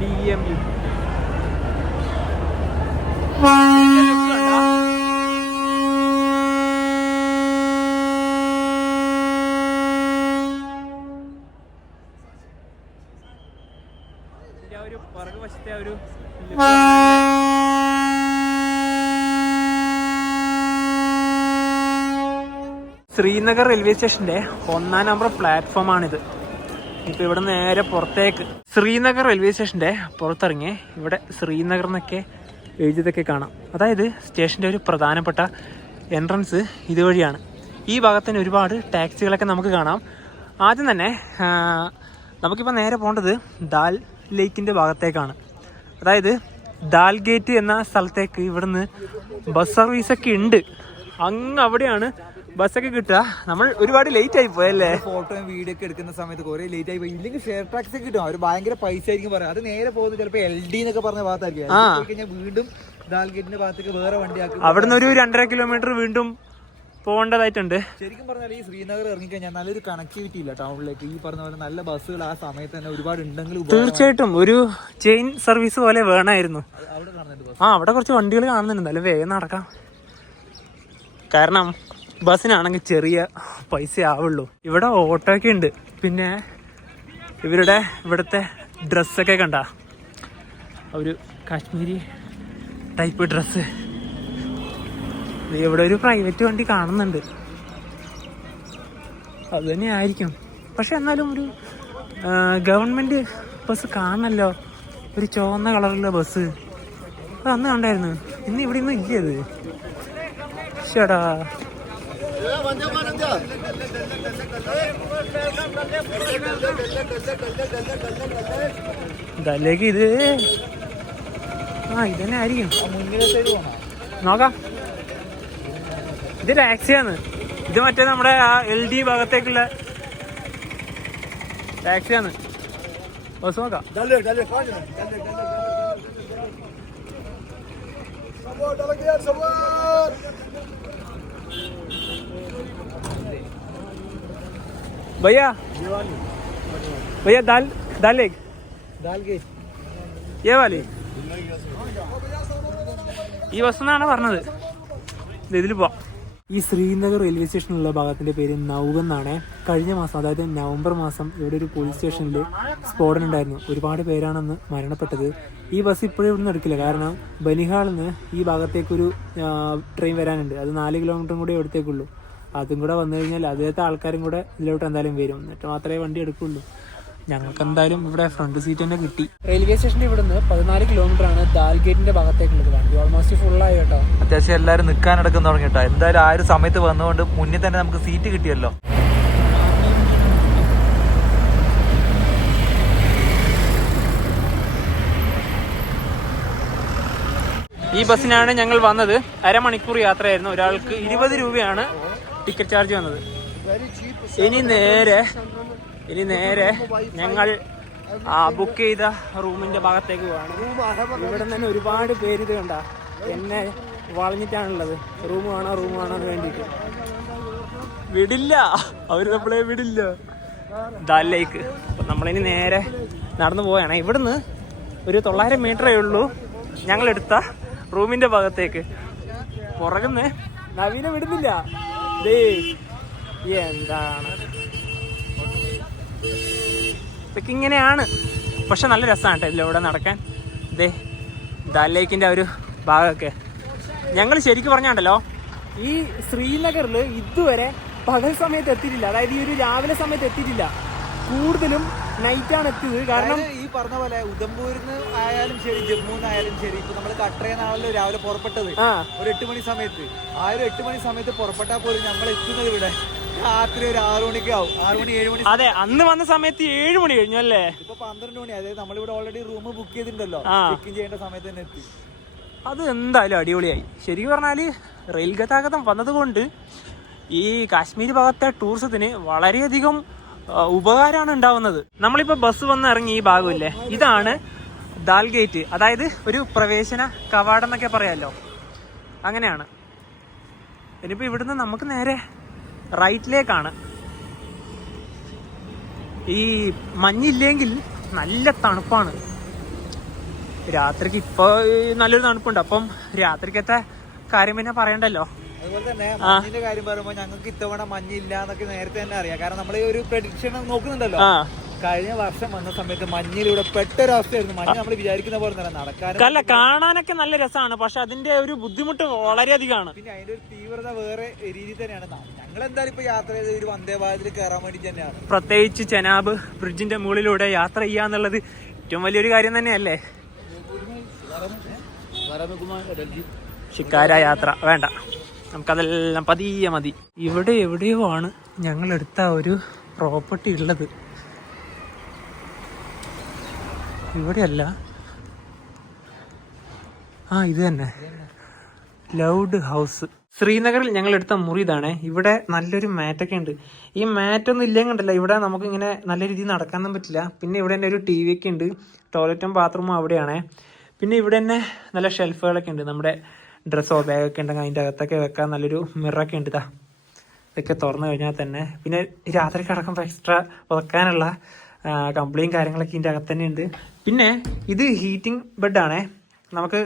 DEMU. ഒരു പുറകുവശത്തെ ഒരു ശ്രീനഗർ റെയിൽവേ സ്റ്റേഷന്റെ 1-ാം നമ്പർ പ്ലാറ്റ്ഫോമാണിത്. ഇപ്പൊ ഇവിടെ നേരെ പുറത്തേക്ക് ശ്രീനഗർ റെയിൽവേ സ്റ്റേഷന്റെ പുറത്തിറങ്ങി ഇവിടെ ശ്രീനഗർ എന്നൊക്കെ എഴുതിയതൊക്കെ കാണാം. അതായത് സ്റ്റേഷന്റെ ഒരു പ്രധാനപ്പെട്ട എൻട്രൻസ് ഇതുവഴിയാണ്. ഈ ഭാഗത്തിന് ഒരുപാട് ടാക്സികളൊക്കെ നമുക്ക് കാണാം. ആദ്യം തന്നെ നമുക്കിപ്പോൾ നേരെ പോകേണ്ടത് ദാൽ ലേക്കിൻ്റെ ഭാഗത്തേക്കാണ്. അതായത് ദാൽ ഗേറ്റ് എന്ന സ്ഥലത്തേക്ക് ഇവിടുന്ന് ബസ് സർവീസൊക്കെ ഉണ്ട്. അങ്ങ് അവിടെയാണ് ബസ്സൊക്കെ കിട്ടുക. നമ്മൾ ഒരുപാട് ലേറ്റ് ആയി പോയല്ലേ. ഫോട്ടോയും വീഡിയോ ഒക്കെ എടുക്കുന്ന സമയത്ത് കുറെ ലേറ്റ് ആയി പോയി. ഇല്ലെങ്കിൽ ഷെയർ ടാക്സി കിട്ടും. അവർ ഭയങ്കര പൈസ ആയിരിക്കും പറയാം. അത് നേരെ പോകുന്നത് ചിലപ്പോൾ LD എന്നൊക്കെ പറഞ്ഞ ഭാഗത്തായിരിക്കും. വീണ്ടും ദാൽ ഗേറ്റിന്റെ ഭാഗത്തേക്ക് വേറെ വണ്ടിയാക്കും. അവിടുന്ന് ഒരു 2.5 കിലോമീറ്റർ വീണ്ടും പോകേണ്ടതായിട്ടുണ്ട്. ശരിക്കും പറഞ്ഞാൽ ഈ ശ്രീനഗർ ഇറങ്ങിക്കഴിഞ്ഞാൽ നല്ലൊരു കണക്ടിവിറ്റി ഇല്ല ടൗണിലേക്ക്. ഈ പറഞ്ഞ പോലെ നല്ല ബസ്സുകൾ ആ സമയത്ത് തന്നെ ഒരുപാട് ഉണ്ടെങ്കിൽ തീർച്ചയായിട്ടും ഒരു ചെയിൻ സർവീസ് പോലെ വേണമായിരുന്നു. അവിടെ കുറച്ച് വണ്ടികൾ കാണുന്നുണ്ട്. നല്ല വേഗം നടക്കാം. കാരണം ബസ്സിനാണെങ്കിൽ ചെറിയ പൈസ ആവുള്ളൂ. ഇവിടെ ഓട്ടോയൊക്കെ ഉണ്ട്. പിന്നെ ഇവിടുത്തെ ഡ്രസ്സൊക്കെ കണ്ട ഒരു കാശ്മീരി ടൈപ്പ് ഡ്രസ്സ്. ഇവിടെ ഒരു പ്രൈവറ്റ് വണ്ടി കാണുന്നുണ്ട്. അത് തന്നെ ആയിരിക്കും. പക്ഷെ എന്നാലും ഒരു ഗവൺമെൻറ് ബസ് കാണണല്ലോ. ഒരു ചുവന്ന കളറുള്ള ബസ്. അത് അന്ന് കണ്ടായിരുന്നു. ഇന്ന് ഇവിടെ ഒന്നും ഇല്ലത്. ചേടാ ഡൽഹിക്ക് ഇത് ഇതന്നെ ആയിരിക്കും. നോക്കാം, ഇത് ടാക്സിയാണ്. ഇത് മറ്റേ നമ്മുടെ ആ LD ഭാഗത്തേക്കുള്ള ടാക്സിയാണ്. ബസ് നോക്കാം. भैया भैया दाल दाल एक ये वाली ഈ ബസ് എന്നാണ് പറഞ്ഞത്. ഇതിൽ പോവാം. ഈ ശ്രീനഗർ റെയിൽവേ സ്റ്റേഷനുള്ള ഭാഗത്തിന്റെ പേര് നൗഗ് എന്നാണ്. കഴിഞ്ഞ മാസം, അതായത് നവംബർ മാസം, ഇവിടെ ഒരു പോലീസ് സ്റ്റേഷനിൽ സ്ഫോടനം ഉണ്ടായിരുന്നു. ഒരുപാട് പേരാണെന്ന് മരണപ്പെട്ടത്. ഈ ബസ് ഇപ്പോഴും ഇവിടുന്ന് എടുക്കില്ല, കാരണം ബനിഹാളിൽ നിന്ന് ഈ ഭാഗത്തേക്കൊരു ട്രെയിൻ വരാനുണ്ട്. അത് 4 കിലോമീറ്ററും കൂടെ എടുത്തേക്കുള്ളൂ. അതും കൂടെ വന്നു കഴിഞ്ഞാൽ അതിലത്തെ ആൾക്കാരും കൂടെ ഇതിലോട്ട് എന്തായാലും വരും. എന്നിട്ട് മാത്രമേ വണ്ടി എടുക്കുള്ളൂ. ഞങ്ങൾക്ക് എന്തായാലും ഇവിടെ ഫ്രണ്ട് സീറ്റ് തന്നെ കിട്ടി. റെയിൽവേ സ്റ്റേഷന്റെ ഇവിടുന്ന് 14 കിലോമീറ്റർ ആണ് ദാൽഗേറ്റിന്റെ ഭാഗത്തേക്കുള്ളത്. വണ്ടി ഓൾമോസ്റ്റ് ഫുള്ളായി കേട്ടോ. അത്യാവശ്യം എല്ലാവരും നിൽക്കാൻ എടുക്കാൻ തുടങ്ങി കേട്ടോ. എന്തായാലും ആ ഒരു സമയത്ത് വന്നുകൊണ്ട് മുന്നിൽ തന്നെ നമുക്ക് സീറ്റ് കിട്ടിയല്ലോ. ഈ ബസ്സിനാണ് ഞങ്ങൾ വന്നത്. അരമണിക്കൂർ യാത്രയായിരുന്നു. ഒരാൾക്ക് 20 രൂപയാണ് ടിക്കറ്റ് ചാർജ് വന്നത്. ഇനി നേരെ ഞങ്ങൾ ബുക്ക് ചെയ്ത റൂമിന്റെ ഭാഗത്തേക്ക് പോവാണ്. ഇവിടെ തന്നെ ഒരുപാട് പേര് ഇത് കണ്ട എന്നെ വളഞ്ഞിട്ടാണുള്ളത്. റൂം വേണോ വേണ്ടിയിട്ട് വിടില്ല, അവര് നമ്മളെ വിടില്ല. ദാലിലേക്ക് നമ്മളിനി നേരെ നടന്നു പോവുകയാണ്. ഇവിടുന്ന് ഒരു 900 മീറ്ററേ ഉള്ളൂ ഞങ്ങളെടുത്ത റൂമിന്റെ ഭാഗത്തേക്ക്. പുറകുന്ന് നവീനെ വിടുന്നില്ല. എന്താണ് ഇതൊക്കെ ഇങ്ങനെയാണ്. പക്ഷെ നല്ല രസമാണ് കേട്ടോ ഇതിലൂടെ നടക്കാൻ. ദാൽ ലേക്കിന്റെ ഒരു ഭാഗമൊക്കെ ഞങ്ങൾ ശരിക്കും പറഞ്ഞാണ്ടല്ലോ, ഈ ശ്രീനഗറിൽ ഇതുവരെ പകൽ സമയത്ത് എത്തിയിട്ടില്ല. അതായത് ഈ ഒരു രാവിലെ സമയത്ത് എത്തിയിട്ടില്ല. കൂടുതലും നൈറ്റാണ് എത്തിയത്. കാരണം ഈ പറഞ്ഞ പോലെ ഉദംപൂരിന്ന് ആയാലും ശരി, ജമ്മുന്നായാലും ശരി, ഇപ്പൊ നമ്മള് കട്ടറേന്നാണല്ലോ രാവിലെ പുറപ്പെട്ടത്. ഒരു 8 മണി സമയത്ത്. ആ ഒരു 8 മണി സമയത്ത് പുറപ്പെട്ടാൽ പോലും ഞങ്ങൾ എത്തുന്നത് ഇവിടെ രാത്രി ഒരു 6 മണിക്ക് ആവും. 6 മണി 7 മണി. അതെ, അന്ന് വന്ന സമയത്ത് 7 മണി കഴിഞ്ഞു അല്ലേ. ഇപ്പൊ 12 മണി. അതായത് നമ്മളിവിടെ ഓൾറെഡി റൂം ബുക്ക് ചെയ്തിട്ടുണ്ടല്ലോ. ചെക്കിങ് ചെയ്യേണ്ട സമയത്ത് തന്നെ എത്തി. അത് എന്തായാലും അടിപൊളിയായി. ശരിക്കും പറഞ്ഞാല് റെയിൽ ഗതാഗതം വന്നതുകൊണ്ട് ഈ കാശ്മീർ ഭാഗത്തെ ടൂറിസത്തിന് വളരെയധികം ഉപകാരമാണ് ഉണ്ടാവുന്നത്. നമ്മളിപ്പോ ബസ് വന്ന് ഇറങ്ങി ഈ ഭാഗമില്ലേ, ഇതാണ് ദാൽ ഗേറ്റ്. അതായത് ഒരു പ്രവേശന കവാടം എന്നൊക്കെ പറയാമല്ലോ, അങ്ങനെയാണ്. ഇനിയിപ്പോ ഇവിടുന്ന് നമുക്ക് നേരെ റൈറ്റിലേക്കാണ്. ഈ മഞ്ഞില്ലെങ്കിൽ നല്ല തണുപ്പാണ്. രാത്രിക്ക് ഇപ്പൊ നല്ലൊരു തണുപ്പുണ്ട്. അപ്പം രാത്രിക്കത്തെ കാര്യം പിന്നെ പറയണ്ടല്ലോ. അതുപോലെ തന്നെ മഞ്ഞിന്റെ കാര്യം പറയുമ്പോൾ ഞങ്ങൾക്ക് ഇത്തവണ മഞ്ഞില്ല എന്നൊക്കെ നേരത്തെ തന്നെ അറിയാം. കാരണം നമ്മൾ ഈ ഒരു പ്രഡിക്ഷൻ നോക്കുന്നുണ്ടല്ലോ. കഴിഞ്ഞ വർഷം വന്ന സമയത്ത് മഞ്ഞിലൂടെ പെട്ടൊരവസ്ഥയായിരുന്നു. മഞ്ഞ് നമ്മൾ വിചാരിക്കുന്ന പോലെ തന്നെ നടക്കാനല്ല, കാണാനൊക്കെ നല്ല രസമാണ്. പക്ഷെ അതിന്റെ ഒരു ബുദ്ധിമുട്ട് വളരെയധികമാണ്. പിന്നെ അതിന്റെ ഒരു തീവ്രത വേറെ രീതി തന്നെയാണ്. ഞങ്ങൾ എന്തായാലും ഇപ്പൊ യാത്ര ചെയ്ത് ഒരു വന്ദേ ഭാരതിൽ കയറാൻ വേണ്ടി തന്നെയാണ്. പ്രത്യേകിച്ച് ചെനാബ് ബ്രിഡ്ജിന്റെ മുകളിലൂടെ യാത്ര ചെയ്യാന്നുള്ളത് ഏറ്റവും വലിയൊരു കാര്യം തന്നെയല്ലേ. ഷിക്കാര യാത്ര വേണ്ട, നമുക്കതെല്ലാം പതിയെ മതി. ഇവിടെ എവിടെയോ ആണ് ഞങ്ങൾ എടുത്ത ഒരു പ്രോപ്പർട്ടി ഉള്ളത്. ഇവിടെയല്ല, ഇത് തന്നെ ലൗഡ് ഹൗസ്. ശ്രീനഗറിൽ ഞങ്ങൾ എടുത്ത മുറി ഇതാണ്. ഇവിടെ നല്ലൊരു മാറ്റൊക്കെ ഉണ്ട്. ഈ മാറ്റൊന്നും ഇല്ലെങ്കിണ്ടല്ല ഇവിടെ നമുക്ക് ഇങ്ങനെ നല്ല രീതിയിൽ നടക്കാനൊന്നും പറ്റില്ല. പിന്നെ ഇവിടെ തന്നെ ഒരു TV ഒക്കെ ഉണ്ട്. ടോയ്ലറ്റും ബാത്റൂമും അവിടെയാണ്. പിന്നെ ഇവിടെ തന്നെ നല്ല ഷെൽഫുകളൊക്കെ ഉണ്ട്. നമ്മുടെ ഡ്രസ്സോ ബാഗൊക്കെ ഉണ്ടെങ്കിൽ അതിൻ്റെ അകത്തൊക്കെ വെക്കാൻ നല്ലൊരു മിററൊക്കെ ഉണ്ട്. ഇതൊക്കെ തുറന്നു കഴിഞ്ഞാൽ തന്നെ പിന്നെ രാത്രി കിടക്കുമ്പോൾ എക്സ്ട്രാ വെക്കാനുള്ള കംപ്ലൈയും കാര്യങ്ങളൊക്കെ ഇതിൻ്റെ അകത്ത് തന്നെ ഉണ്ട്. പിന്നെ ഇത് ഹീറ്റിംഗ് ബെഡാണേ. നമുക്ക്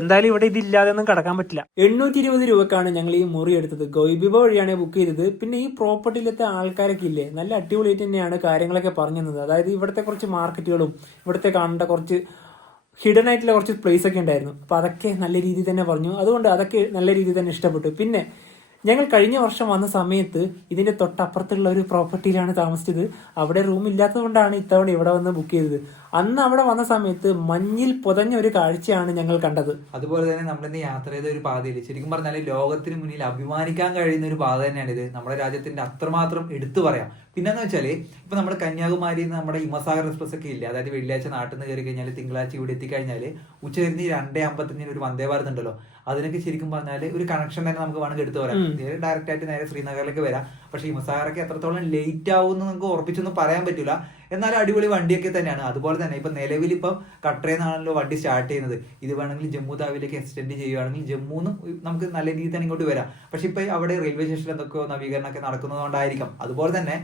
എന്തായാലും ഇവിടെ ഇതില്ലാതെ ഒന്നും കിടക്കാൻ പറ്റില്ല. 820 രൂപക്കാണ് ഞങ്ങൾ ഈ മുറി എടുത്തത്. ഗോയിബിബ വഴിയാണ് ബുക്ക് ചെയ്തത്. പിന്നെ ഈ പ്രോപ്പർട്ടിയിലത്തെ ആൾക്കാരൊക്കെ ഇല്ലേ, നല്ല അടിപൊളിയായിട്ട് തന്നെയാണ് കാര്യങ്ങളൊക്കെ പറഞ്ഞു തന്നത്. അതായത് ഇവിടുത്തെ കുറച്ച് മാർക്കറ്റുകളും ഇവിടുത്തെ കാണേണ്ട കുറച്ച് ഹിഡൻ ആയിട്ടുള്ള കുറച്ച് പ്ലേസ് ഒക്കെ ഉണ്ടായിരുന്നു. അപ്പൊ അതൊക്കെ നല്ല രീതിയിൽ തന്നെ പറഞ്ഞു. അതുകൊണ്ട് അതൊക്കെ നല്ല രീതിയിൽ തന്നെ ഇഷ്ടപ്പെട്ടു. പിന്നെ ഞങ്ങൾ കഴിഞ്ഞ വർഷം വന്ന സമയത്ത് ഇതിന്റെ തൊട്ടപ്പുറത്തുള്ള ഒരു പ്രോപ്പർട്ടിയിലാണ് താമസിച്ചത്. അവിടെ റൂം ഇല്ലാത്തത് കൊണ്ടാണ് ഇത്തവണ ഇവിടെ വന്ന് ബുക്ക് ചെയ്തത്. അന്ന് അവിടെ വന്ന സമയത്ത് മഞ്ഞിൽ പുതഞ്ഞ ഒരു കാഴ്ചയാണ് ഞങ്ങൾ കണ്ടത്. അതുപോലെ തന്നെ നമ്മളിന്ന് യാത്ര ചെയ്ത ഒരു പാതയിൽ ശരിക്കും പറഞ്ഞാൽ ലോകത്തിന് മുന്നിൽ അഭിമാനിക്കാൻ കഴിയുന്ന ഒരു പാത തന്നെയാണ് ഇത്. നമ്മുടെ രാജ്യത്തിന്റെ അത്രമാത്രം എടുത്തു പറയാം. പിന്നെന്ന് വെച്ചാല് ഇപ്പൊ നമ്മുടെ കന്യാകുമാരിയിൽ നിന്ന് നമ്മുടെ ഹിമസാഗർ എക്സ്പ്രസ് ഒക്കെ ഇല്ലേ, അതായത് വെള്ളിയാഴ്ച നാട്ടിൽ നിന്ന് കയറി കഴിഞ്ഞാൽ തിങ്കളാഴ്ച ഇവിടെ എത്തിക്കഴിഞ്ഞാൽ ഉച്ചതിരിഞ്ഞ് 2:55 ഒരു വന്ദേ ഭാരത് ഉണ്ടല്ലോ, അതിനൊക്കെ ശരിക്കും പറഞ്ഞാൽ ഒരു കണക്ഷൻ തന്നെ നമുക്ക് വേണമെങ്കിൽ എടുത്തു പറയാം. ഡയറക്റ്റ് ആയിട്ട് നേരെ ശ്രീനഗറിലേക്ക് വരാം. പക്ഷെ ഹിമസാഗറൊക്കെ എത്രത്തോളം ലേറ്റ് ആവുമെന്ന് നമുക്ക് ഉറപ്പിച്ചൊന്നും പറയാൻ പറ്റില്ല. എന്നാലും അടിപൊളി വണ്ടിയൊക്കെ തന്നെയാണ്. അതുപോലെ തന്നെ ഇപ്പൊ നിലവിൽ ഇപ്പം കട്ടറേന്നാണല്ലോ വണ്ടി സ്റ്റാർട്ട് ചെയ്യുന്നത്. ഇത് വേണമെങ്കിൽ ജമ്മു താവിലേക്ക് എക്സ്റ്റെൻഡ് ചെയ്യുകയാണെങ്കിൽ ജമ്മുന്ന് നമുക്ക് നല്ല രീതിയിൽ തന്നെ ഇങ്ങോട്ട് വരാം. പക്ഷെ ഇപ്പൊ അവിടെ റെയിൽവേ സ്റ്റേഷനിൽ എന്തൊക്കെയോ നവീകരണമൊക്കെ നടക്കുന്നതുകൊണ്ടായിരിക്കാം. അതുപോലെ തന്നെ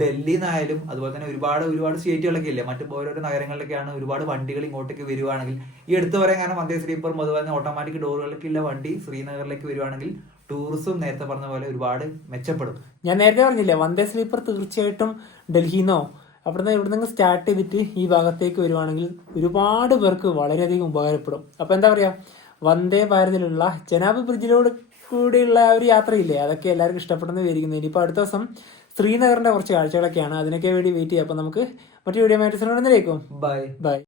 ഡൽഹിയിൽ നിന്നായാലും അതുപോലെ തന്നെ ഒരുപാട് സ്റ്റേറ്റുകളൊക്കെ ഇല്ലേ, മറ്റു ഓരോരോ നഗരങ്ങളിലൊക്കെയാണ് ഒരുപാട് വണ്ടികൾ ഇങ്ങോട്ടേക്ക് വരുവാണെങ്കിൽ ഈ എടുത്തു പറയാൻ കാരണം വന്ദേ സ്ലീപ്പറും അതുപോലെ തന്നെ ഓട്ടോമാറ്റിക് ഡോറുകളിലൊക്കെ ഉള്ള വണ്ടി ശ്രീനഗറിലേക്ക് വരുവാണെങ്കിൽ ടൂറിസം നേരത്തെ പറഞ്ഞ പോലെ ഒരുപാട് മെച്ചപ്പെടും. ഞാൻ നേരത്തെ പറഞ്ഞില്ലേ, വന്ദേ സ്ലീപ്പർ തീർച്ചയായിട്ടും ഡൽഹിന്നോ ഇവിടുന്ന് സ്റ്റാർട്ട് ചെയ്തിട്ട് ഈ ഭാഗത്തേക്ക് വരുവാണെങ്കിൽ ഒരുപാട് പേർക്ക് വളരെയധികം ഉപകാരപ്പെടും. അപ്പൊ എന്താ പറയാ, വന്ദേ ഭാരതിലുള്ള ജനാബ് ബ്രിഡ്ജിലോട് കൂടെയുള്ള ഒരു യാത്രയില്ലേ, അതൊക്കെ എല്ലാവർക്കും ഇഷ്ടപ്പെടുന്ന വിചാരിക്കുന്നു. ഇനിയിപ്പോൾ അടുത്ത ദിവസം ശ്രീനഗറിന്റെ കുറച്ച് കാഴ്ചകളൊക്കെയാണ്, അതിനൊക്കെ വേണ്ടി വെയിറ്റ് ചെയ്യാം. അപ്പൊ നമുക്ക് മറ്റു വീഡിയോ ആയിട്ട് ബൈ.